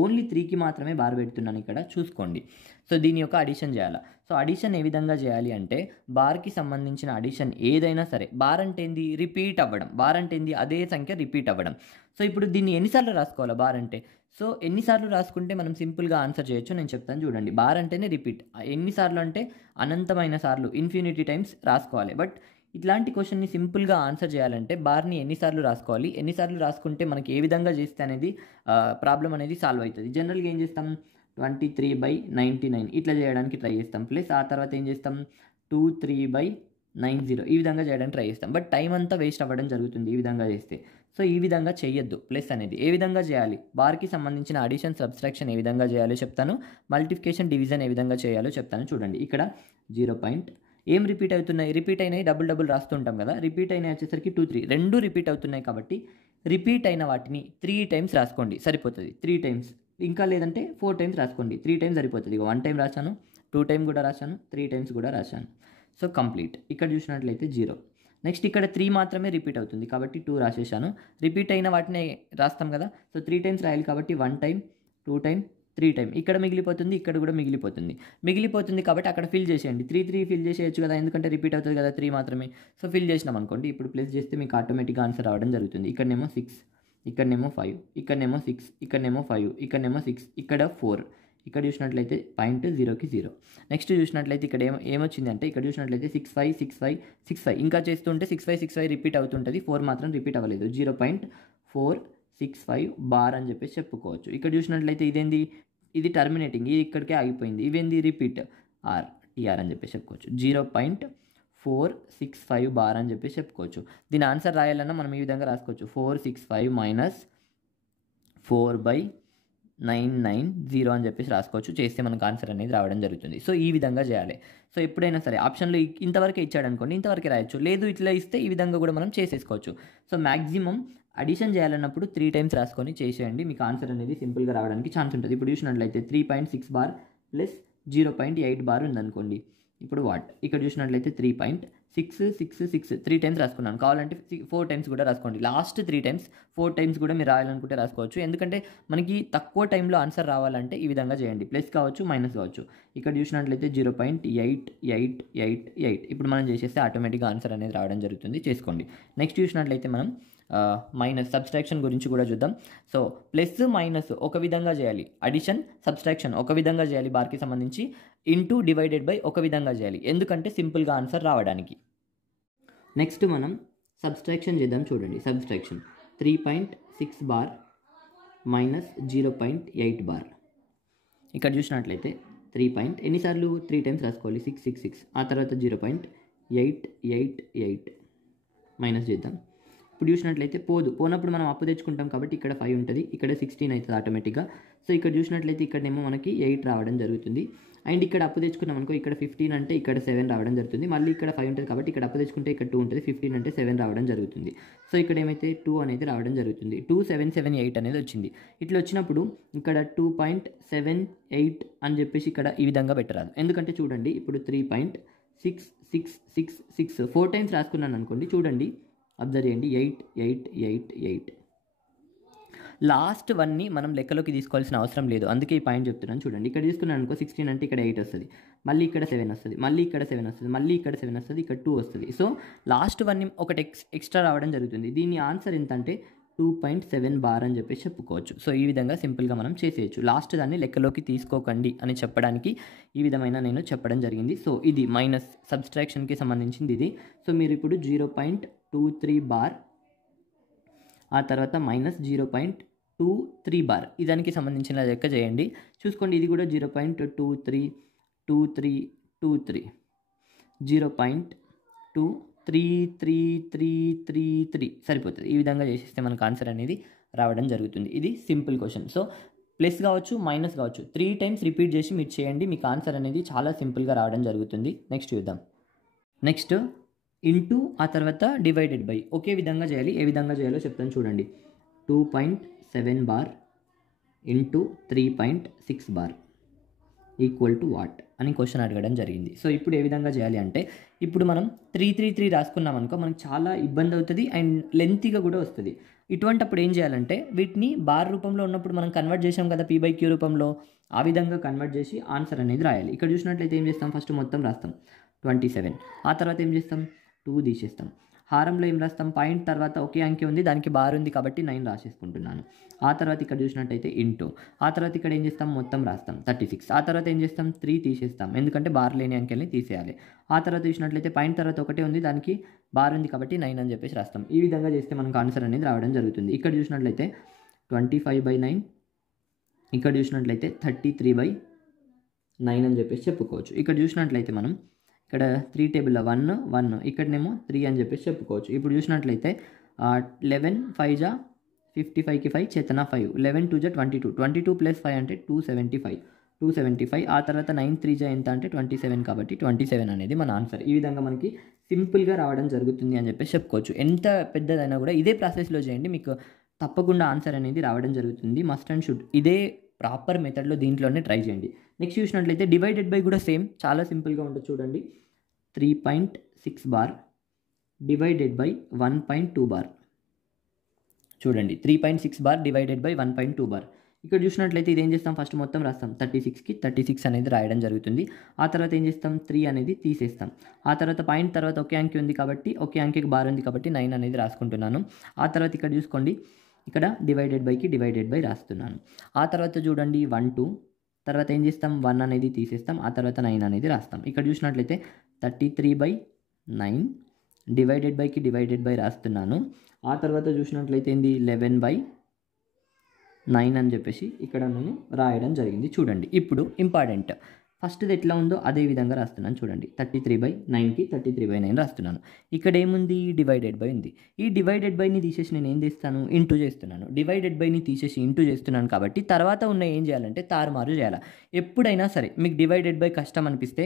ఓన్లీ 3కి మాత్రమే బార్ పెడుతున్నాను ఇక్కడ చూసుకోండి. సో దీని యొక్క అడిషన్ చేయాలి. సో అడిషన్ ఏ విధంగా చేయాలి అంటే బార్కి సంబంధించిన అడిషన్ ఏదైనా సరే, బార్ అంటే ఏంది రిపీట్ అవ్వడం, బార్ అంటే ఏంది అదే సంఖ్య రిపీట్ అవ్వడం. సో ఇప్పుడు దీన్ని ఎన్నిసార్లు రాసుకోవాలి బార్ అంటే, సో ఎన్నిసార్లు రాసుకుంటే మనం సింపుల్గా ఆన్సర్ చేయొచ్చు నేను చెప్తాను చూడండి. బార్ అంటేనే రిపీట్, ఎన్నిసార్లు అంటే అనంతమైన సార్లు, ఇన్ఫినిటీ టైమ్స్ రాసుకోవాలి. బట్ ఇట్లాంటి క్వశ్చన్ని సింపుల్గా ఆన్సర్ చేయాలంటే బార్ని ఎన్నిసార్లు రాసుకోవాలి, ఎన్నిసార్లు రాసుకుంటే మనకి ఏ విధంగా చేస్తే అనేది ప్రాబ్లం అనేది సాల్వ్ అవుతుంది. జనరల్గా ఏం చేస్తాం 23/99 ఇట్లా చేయడానికి ట్రై చేస్తాం, ప్లస్ ఆ తర్వాత ఏం చేస్తాం 23/90 ఈ విధంగా చేయడానికి ట్రై చేస్తాం. బట్ టైం అంతా వేస్ట్ అవ్వడం జరుగుతుంది ఈ విధంగా చేస్తే. సో ఈ విధంగా చేయొద్దు. ప్లస్ అనేది ఏ విధంగా చేయాలి, బార్కి సంబంధించిన అడిషన్ సబ్స్ట్రాక్షన్ ఏ విధంగా చేయాలో చెప్తాను, మల్టిప్లికేషన్ డివిజన్ ఏ విధంగా చేయాలో చెప్తాను. చూడండి ఇక్కడ 0. ఏం రిపీట్ అవుతున్నాయి, రిపీట్ అయినాయి డబుల్ రాస్తుంటాం కదా, రిపీట్ అయినాయి వచ్చేసరికి 2 3 రెండు రిపీట్ అవుతున్నాయి కాబట్టి రిపీట్ అయిన వాటిని 3 టైమ్స్ రాసుకోండి సరిపోతుంది. 3 టైమ్స్, ఇంకా లేదంటే 4 టైమ్స్ రాసుకోండి. 3 టైమ్స్ సరిపోతుంది. 1 టైం రాశాను, 2 టైం కూడా రాశాను, 3 టైమ్స్ కూడా రాశాను. So complete. ఇక్కడ చూసినట్లయితే 0. నెక్స్ట్ ఇక్కడ 3 మాత్రమే రిపీట్ అవుతుంది కాబట్టి 2 రాసేసాను. రిపీట్ అయిన వాటిని రాస్తాం కదా, సో 3 టైమ్స్ రాయాలి కాబట్టి 1 టైం 2 టైం 3 టైం, ఇక్కడ మిగిలిపోతుంది, ఇక్కడ కూడా మిగిలిపోతుంది కాబట్టి అక్కడ ఫిల్ చేసేయండి. 3 ఫిల్ చేసేయచ్చు కదా, ఎందుకంటే రిపీట్ అవుతుంది కదా 3 మాత్రమే. సో ఫిల్ చేసినాం అనుకోండి, ఇప్పుడు ప్లస్ చేస్తే మీకు ఆటోమేటిక్గా ఆన్సర్ రావడం జరుగుతుంది. ఇక్కడనేమో 6, ఇక్కడనేమో 5, ఇక్కడనేమో 6, ఇక్కడనేమో 5, ఇక్కడనేమో 6, ఇక్కడ 4. ఇక్కడ చూసినట్లయితే 0కి 0. నెక్స్ట్ చూసినట్లయితే ఇక్కడ ఏమొచ్చింది అంటే ఇక్కడ చూసినట్లయితే 6 5 6 5 6 5 ఇంకా చేస్తుంటే 6 5 6 5 రిపీట్ అవుతుంటుంది, 4 మాత్రం రిపీట్ అవ్వలేదు. 0.465 బార్ అని చెప్పేసి చెప్పుకోవచ్చు. ఇక్కడ చూసినట్లయితే ఇదేంది, ఇది టర్మినేటింగ్, ఇది ఇక్కడికే ఆగిపోయింది. ఇవేంది రిపీట్, టీఆర్ అని చెప్పేసి చెప్పుకోవచ్చు. 0.465 బార్ అని చెప్పేసి చెప్పుకోవచ్చు. దీని ఆన్సర్ రాయాలన్నా మనం ఈ విధంగా రాసుకోవచ్చు, 465 మైనస్ 4/990 అని చెప్పేసి రాసుకోవచ్చు. చేస్తే మనకు ఆన్సర్ అనేది రావడం జరుగుతుంది. సో ఈ విధంగా చేయాలి. సో ఎప్పుడైనా సరే ఆప్షన్లో ఇంతవరకే ఇచ్చాడు అనుకోండి, ఇంతవరకే రాయొచ్చు, లేదు ఇట్లా ఇస్తే ఈ విధంగా కూడా మనం చేసేసుకోవచ్చు. సో మ్యాక్సిమం అడిషన్ చేయాలన్నప్పుడు 3 టైమ్స్ రాసుకొని చేసేయండి, మీకు ఆన్సర్ అనేది సింపుల్గా రావడానికి ఛాన్స్ ఉంటుంది. ఇప్పుడు చూసినట్లయితే 3.6 బార్ ప్లస్ 0.8 బార్ ఉందనుకోండి. ఇప్పుడు ఇక్కడ చూసినట్లయితే 3.666 3 టైమ్స్ రాసుకున్నాను, కావాలంటే 4 టైమ్స్ కూడా రాసుకోండి. లాస్ట్ 3 టైమ్స్ 4 టైమ్స్ కూడా మీరు రాయాలనుకుంటే రాసుకోవచ్చు. ఎందుకంటే మనకి తక్కువ టైంలో ఆన్సర్ రావాలంటే ఈ విధంగా చేయండి, ప్లస్ కావచ్చు మైనస్ కావచ్చు. ఇక్కడ చూసినట్లయితే 0.8888 ఇప్పుడు మనం చేసేస్తే ఆటోమేటిక్గా ఆన్సర్ అనేది రావడం జరుగుతుంది, చేసుకోండి. నెక్స్ట్ చూసినట్లయితే మనం మైనస్ సబ్స్ట్రాక్షన్ గురించి కూడా చూద్దాం. సో ప్లస్ మైనస్ ఒక విధంగా చేయాలి, అడిషన్ సబ్స్ట్రాక్షన్ ఒక విధంగా చేయాలి బార్కి సంబంధించి, ఇంటూ డివైడెడ్ బై ఒక విధంగా చేయాలి, ఎందుకంటే సింపుల్గా ఆన్సర్ రావడానికి. నెక్స్ట్ మనం సబ్స్ట్రాక్షన్ చేద్దాం. చూడండి సబ్స్ట్రాక్షన్ 3.6 బార్ మైనస్ 0.8 బార్. ఇక్కడ చూసినట్లయితే 3 ఎన్నిసార్లు 3 టైమ్స్ రాసుకోవాలి, 666, ఆ తర్వాత 0.888 మైనస్ చేద్దాం. ఇప్పుడు చూసినట్లయితే పోనప్పుడు మనం అప్పు తెచ్చుకుంటాం కాబట్టి ఇక్కడ 5 ఉంటుంది, ఇక్కడ 16 అవుతుంది ఆటోమేటిక్గా. సో ఇక్కడ చూసినట్లయితే ఇక్కడనేమో మనకి 8 రావడం జరుగుతుంది. అండ్ ఇక్కడ అప్పు తెచ్చుకున్నాం అనుకో, ఇక్కడ 15 అంటే ఇక్కడ 7 రావడం జరుగుతుంది. మళ్ళీ ఇక్కడ 5 ఉంటుంది కాబట్టి ఇక్కడ అప్పు తెచ్చుకుంటే ఇక్కడ 2 ఉంటుంది, 15 అంటే 7 రావడం జరుగుతుంది. సో ఇక్కడ ఏమైతే 2 అనేది రావడం జరుగుతుంది, 2778 అనేది వచ్చింది. ఇట్లా వచ్చినప్పుడు ఇక్కడ 2.78 అని చెప్పేసి ఇక్కడ ఈ విధంగా పెట్టరాదు, ఎందుకంటే చూడండి ఇప్పుడు 3.6666 4 టైమ్స్ రాసుకున్నాను అనుకోండి, చూడండి అబ్జర్వ్ చేయండి, 8 8 8 8. లాస్ట్ 1ని మనం లెక్కలోకి తీసుకోవాల్సిన అవసరం లేదు, అందుకే ఈ పాయింట్ చెప్తున్నాను. చూడండి ఇక్కడ తీసుకున్నాను అనుకో, 16 అంటే ఇక్కడ 8 వస్తుంది, మళ్ళీ ఇక్కడ 7 వస్తుంది, మళ్ళీ ఇక్కడ 7 వస్తుంది, మళ్ళీ ఇక్కడ 7 వస్తుంది, ఇక్కడ 2 వస్తుంది. సో లాస్ట్ 1ని ఒకటి ఎక్స్ట్రా రావడం జరుగుతుంది. దీని ఆన్సర్ ఎంత అంటే 2.7 బార్ అని చెప్పేసి చెప్పుకోవచ్చు. సో ఈ విధంగా సింపుల్గా మనం చేసేయచ్చు. లాస్ట్ దాన్ని లెక్కలోకి తీసుకోకండి అని చెప్పడానికి ఈ విధమైన నేను చెప్పడం జరిగింది. సో ఇది మైనస్ సబ్స్ట్రాక్షన్కి సంబంధించింది ఇది. సో మీరు ఇప్పుడు 0.23 బార్, ఆ తర్వాత మైనస్ 0.23 బార్ దానికి సంబంధించిన లెక్క చేయండి. చూసుకోండి, ఇది కూడా 0.23 0.233333 సరిపోతుంది. ఈ విధంగా చేసేస్తే మనకు ఆన్సర్ అనేది రావడం జరుగుతుంది. ఇది సింపుల్ క్వశ్చన్. సో ప్లస్ కావచ్చు, మైనస్ కావచ్చు, 3 టైమ్స్ రిపీట్ చేసి మీరు చేయండి, మీకు ఆన్సర్ అనేది చాలా సింపుల్గా రావడం జరుగుతుంది. నెక్స్ట్ చూద్దాం. నెక్స్ట్ ఇంటూ, ఆ తర్వాత డివైడెడ్ బై ఒకే విధంగా చేయాలి. ఏ విధంగా చేయాలో చెప్తాను చూడండి. 2.7 bar into 3.6 bar equal to what అని క్వశ్చన్ అడగడం జరిగింది. సో ఇప్పుడు ఏ విధంగా చేయాలి అంటే, ఇప్పుడు మనం 3 రాసుకున్నాం అనుకో, మనకు చాలా ఇబ్బంది అవుతుంది అండ్ లెంతీగా కూడా వస్తుంది. ఇటువంటిప్పుడు ఏం చేయాలంటే, వీటిని బార్ రూపంలో ఉన్నప్పుడు మనం కన్వర్ట్ చేసాం కదా P/Q రూపంలో, ఆ విధంగా కన్వర్ట్ చేసి ఆన్సర్ అనేది రాయాలి. ఇక్కడ చూసినట్లయితే ఏం చేస్తాం, ఫస్ట్ మొత్తం రాస్తాం 27, ఆ తర్వాత ఏం చేస్తాం 2 తీసేస్తాం. హారంలో ఏం రాస్తాం, పాయింట్ తర్వాత ఒకే అంకె ఉంది, దానికి బార్ ఉంది కాబట్టి 9 రాసేసుకుంటున్నాను. ఆ తర్వాత ఇక్కడ చూసినట్టయితే ఇంటూ, ఆ తర్వాత ఇక్కడ ఏం చేస్తాం మొత్తం రాస్తాం 36, ఆ తర్వాత ఏం చేస్తాం 3 తీసేస్తాం, ఎందుకంటే బార్ లేని అంకెల్ని తీసేయాలి. ఆ తర్వాత చూసినట్లయితే పాయింట్ తర్వాత ఒకటే ఉంది, దానికి బార్ ఉంది కాబట్టి 9 అని చెప్పేసి రాస్తాం. ఈ విధంగా చేస్తే మనకు ఆన్సర్ అనేది రావడం జరుగుతుంది. ఇక్కడ చూసినట్లయితే 25/9, ఇక్కడ చూసినట్లయితే 33/9 అని చెప్పేసి చెప్పుకోవచ్చు. ఇక్కడ చూసినట్లయితే మనం ఇక్కడ 3 టేబుల్లో 1 ఇక్కడనేమో 3 అని చెప్పేసి చెప్పుకోవచ్చు. ఇప్పుడు చూసినట్లయితే 11 5 జా 55కి 5 చేతన 5, 11 2 జా 22 ప్లస్ 5 అంటే 275. ఆ తర్వాత 9 3 జా ఎంత అంటే 27 కాబట్టి 27 అనేది మన ఆన్సర్. ఈ విధంగా మనకి సింపుల్గా రావడం జరుగుతుంది అని చెప్పేసి చెప్పుకోవచ్చు. ఎంత పెద్దదైనా కూడా ఇదే ప్రాసెస్లో చేయండి, మీకు తప్పకుండా ఆన్సర్ అనేది రావడం జరుగుతుంది. మస్ట్ అండ్ షుడ్ ఇదే ప్రాపర్ మెథడ్లో దీంట్లోనే ట్రై చేయండి. నెక్స్ట్ చూసినట్లయితే డివైడెడ్ బై కూడా సేమ్, చాలా సింపుల్గా ఉంటుంది చూడండి. 3.6 బార్ డివైడెడ్ బై 1.2 బార్ చూడండి. 3.6 బార్ డివైడెడ్ బై 1.2 బార్. ఇక్కడ చూసినట్లయితే ఇది ఏం చేస్తాం, ఫస్ట్ మొత్తం రాస్తాం 36కి 36 అనేది రాయడం జరుగుతుంది. ఆ తర్వాత ఏం చేస్తాం 3 అనేది తీసేస్తాం. ఆ తర్వాత పాయింట్ తర్వాత ఒకే అంకె ఉంది కాబట్టి, ఒకే అంకెకి బార్ ఉంది కాబట్టి 9 అనేది రాసుకుంటున్నాను. ఆ తర్వాత ఇక్కడ చూసుకోండి, ఇక్కడ డివైడెడ్ బై రాస్తున్నాను. ఆ తర్వాత చూడండి 1 2, తర్వాత ఏం చేస్తాం 1 అనేది తీసేస్తాం, ఆ తర్వాత 9 అనేది రాస్తాం. ఇక్కడ చూసినట్లయితే 33/9 డివైడెడ్ బై రాస్తున్నాను. ఆ తర్వాత చూసినట్లయితే ఏంది 11/9 అని చెప్పేసి ఇక్కడ నేను రాయడం జరిగింది. చూడండి, ఇప్పుడు ఇంపార్టెంట్, ఫస్ట్ది ఎట్లా ఉందో అదే విధంగా రాస్తున్నాను చూడండి. 33/9కి 33/9 రాస్తున్నాను. ఇక్కడ ఏముంది, డివైడెడ్ బై ఉంది. ఈ డివైడెడ్ బైని తీసేసి నేను ఏం చేస్తాను, ఇంటూ చేస్తున్నాను. డివైడెడ్ బైని తీసేసి ఇంటూ చేస్తున్నాను కాబట్టి తర్వాత ఉన్న ఏం చేయాలంటే తారుమారు చేయాలి. ఎప్పుడైనా సరే మీకు డివైడెడ్ బై కష్టం అనిపిస్తే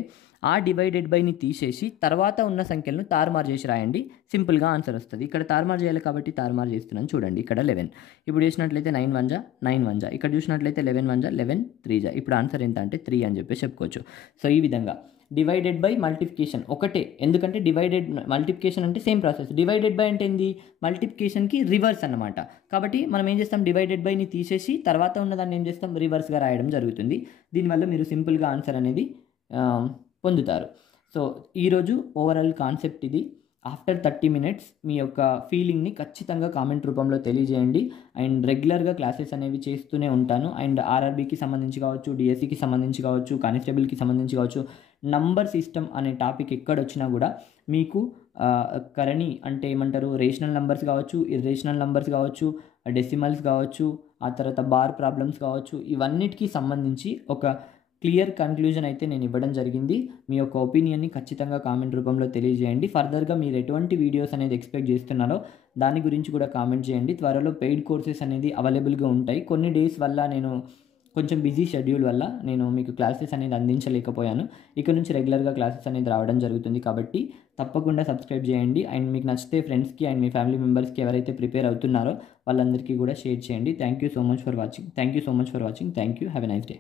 ఆ డివైడెడ్ బైని తీసేసి తర్వాత ఉన్న సంఖ్యలను తారుమారు చేసి రాయండి, సింపుల్గా ఆన్సర్ వస్తుంది. ఇక్కడ తారుమారు చేయాలి కాబట్టి తారుమారు చేస్తున్నాను చూడండి. ఇక్కడ 11, ఇప్పుడు చేసినట్లయితే 9 1 జా 9 1 జా, ఇక్కడ చూసినట్లయితే 11 1 జా 11 3 జా, ఇప్పుడు ఆన్సర్ ఎంత అంటే 3 అని చెప్పేసి చెప్పుకోవచ్చు. సో ఈ విధంగా డివైడెడ్ బై మల్టిప్లికేషన్ ఒకటే, ఎందుకంటే డివైడెడ్ మల్టిప్లికేషన్ అంటే సేమ్ ప్రాసెస్. డివైడెడ్ బై అంటే ఏంది, మల్టిప్లికేషన్కి రివర్స్ అన్నమాట. కాబట్టి మనం ఏం చేస్తాం, డివైడెడ్ బైని తీసేసి తర్వాత ఉన్నదాన్ని ఏం చేస్తాం రివర్స్గా రాయడం జరుగుతుంది. దీనివల్ల మీరు సింపుల్గా ఆన్సర్ అనేది పొందుతారు. సో ఈరోజు ఓవరాల్ కాన్సెప్ట్ ఇది. ఆఫ్టర్ 30 minutes మీ యొక్క ఫీలింగ్ని ఖచ్చితంగా కామెంట్ రూపంలో తెలియజేయండి. అండ్ రెగ్యులర్గా క్లాసెస్ అనేవి చేస్తూనే ఉంటాను. అండ్ ఆర్ఆర్బీకి సంబంధించి కావచ్చు, డిఎస్సికి సంబంధించి కావచ్చు, కానిస్టేబుల్కి సంబంధించి కావచ్చు, నంబర్ సిస్టమ్ అనే టాపిక్ ఎక్కడొచ్చినా కూడా మీకు కరణి అంటే ఏమంటారు, రేషనల్ నంబర్స్ కావచ్చు, ఇర్రేషనల్ నంబర్స్ కావచ్చు, డెసిమల్స్ కావచ్చు, ఆ తర్వాత బార్ ప్రాబ్లమ్స్ కావచ్చు, ఇవన్నిటికీ సంబంధించి ఒక క్లియర్ కన్క్లూజన్ అయితే నేను ఇవ్వడం జరిగింది. మీ యొక్క ఒపీనియన్ని ఖచ్చితంగా కామెంట్ రూపంలో తెలియజేయండి. ఫర్దర్గా మీరు ఎటువంటి వీడియోస్ అనేది ఎక్స్పెక్ట్ చేస్తున్నారో దాని గురించి కూడా కామెంట్ చేయండి. త్వరలో పెయిడ్ కోర్సెస్ అనేది అవైలబుల్గా ఉంటాయి. కొన్ని డేస్ వల్ల నేను కొంచెం బిజీ షెడ్యూల్ వల్ల నేను మీకు క్లాసెస్ అనేది అందించలేకపోయాను. ఇక నుంచి రెగ్యులర్గా క్లాసెస్ అనేది రావడం జరుగుతుంది కాబట్టి తప్పకుండా సబ్స్క్రైబ్ చేయండి. అండ్ మీకు నచ్చితే ఫ్రెండ్స్కి అండ్ మీ ఫ్యామిలీ మెంబర్స్కి ఎవరైతే ప్రిపేర్ అవుతున్నారో వాళ్ళందరికీ కూడా షేర్ చేయండి. Thank you so much for watching. Thank you. Have a nice day.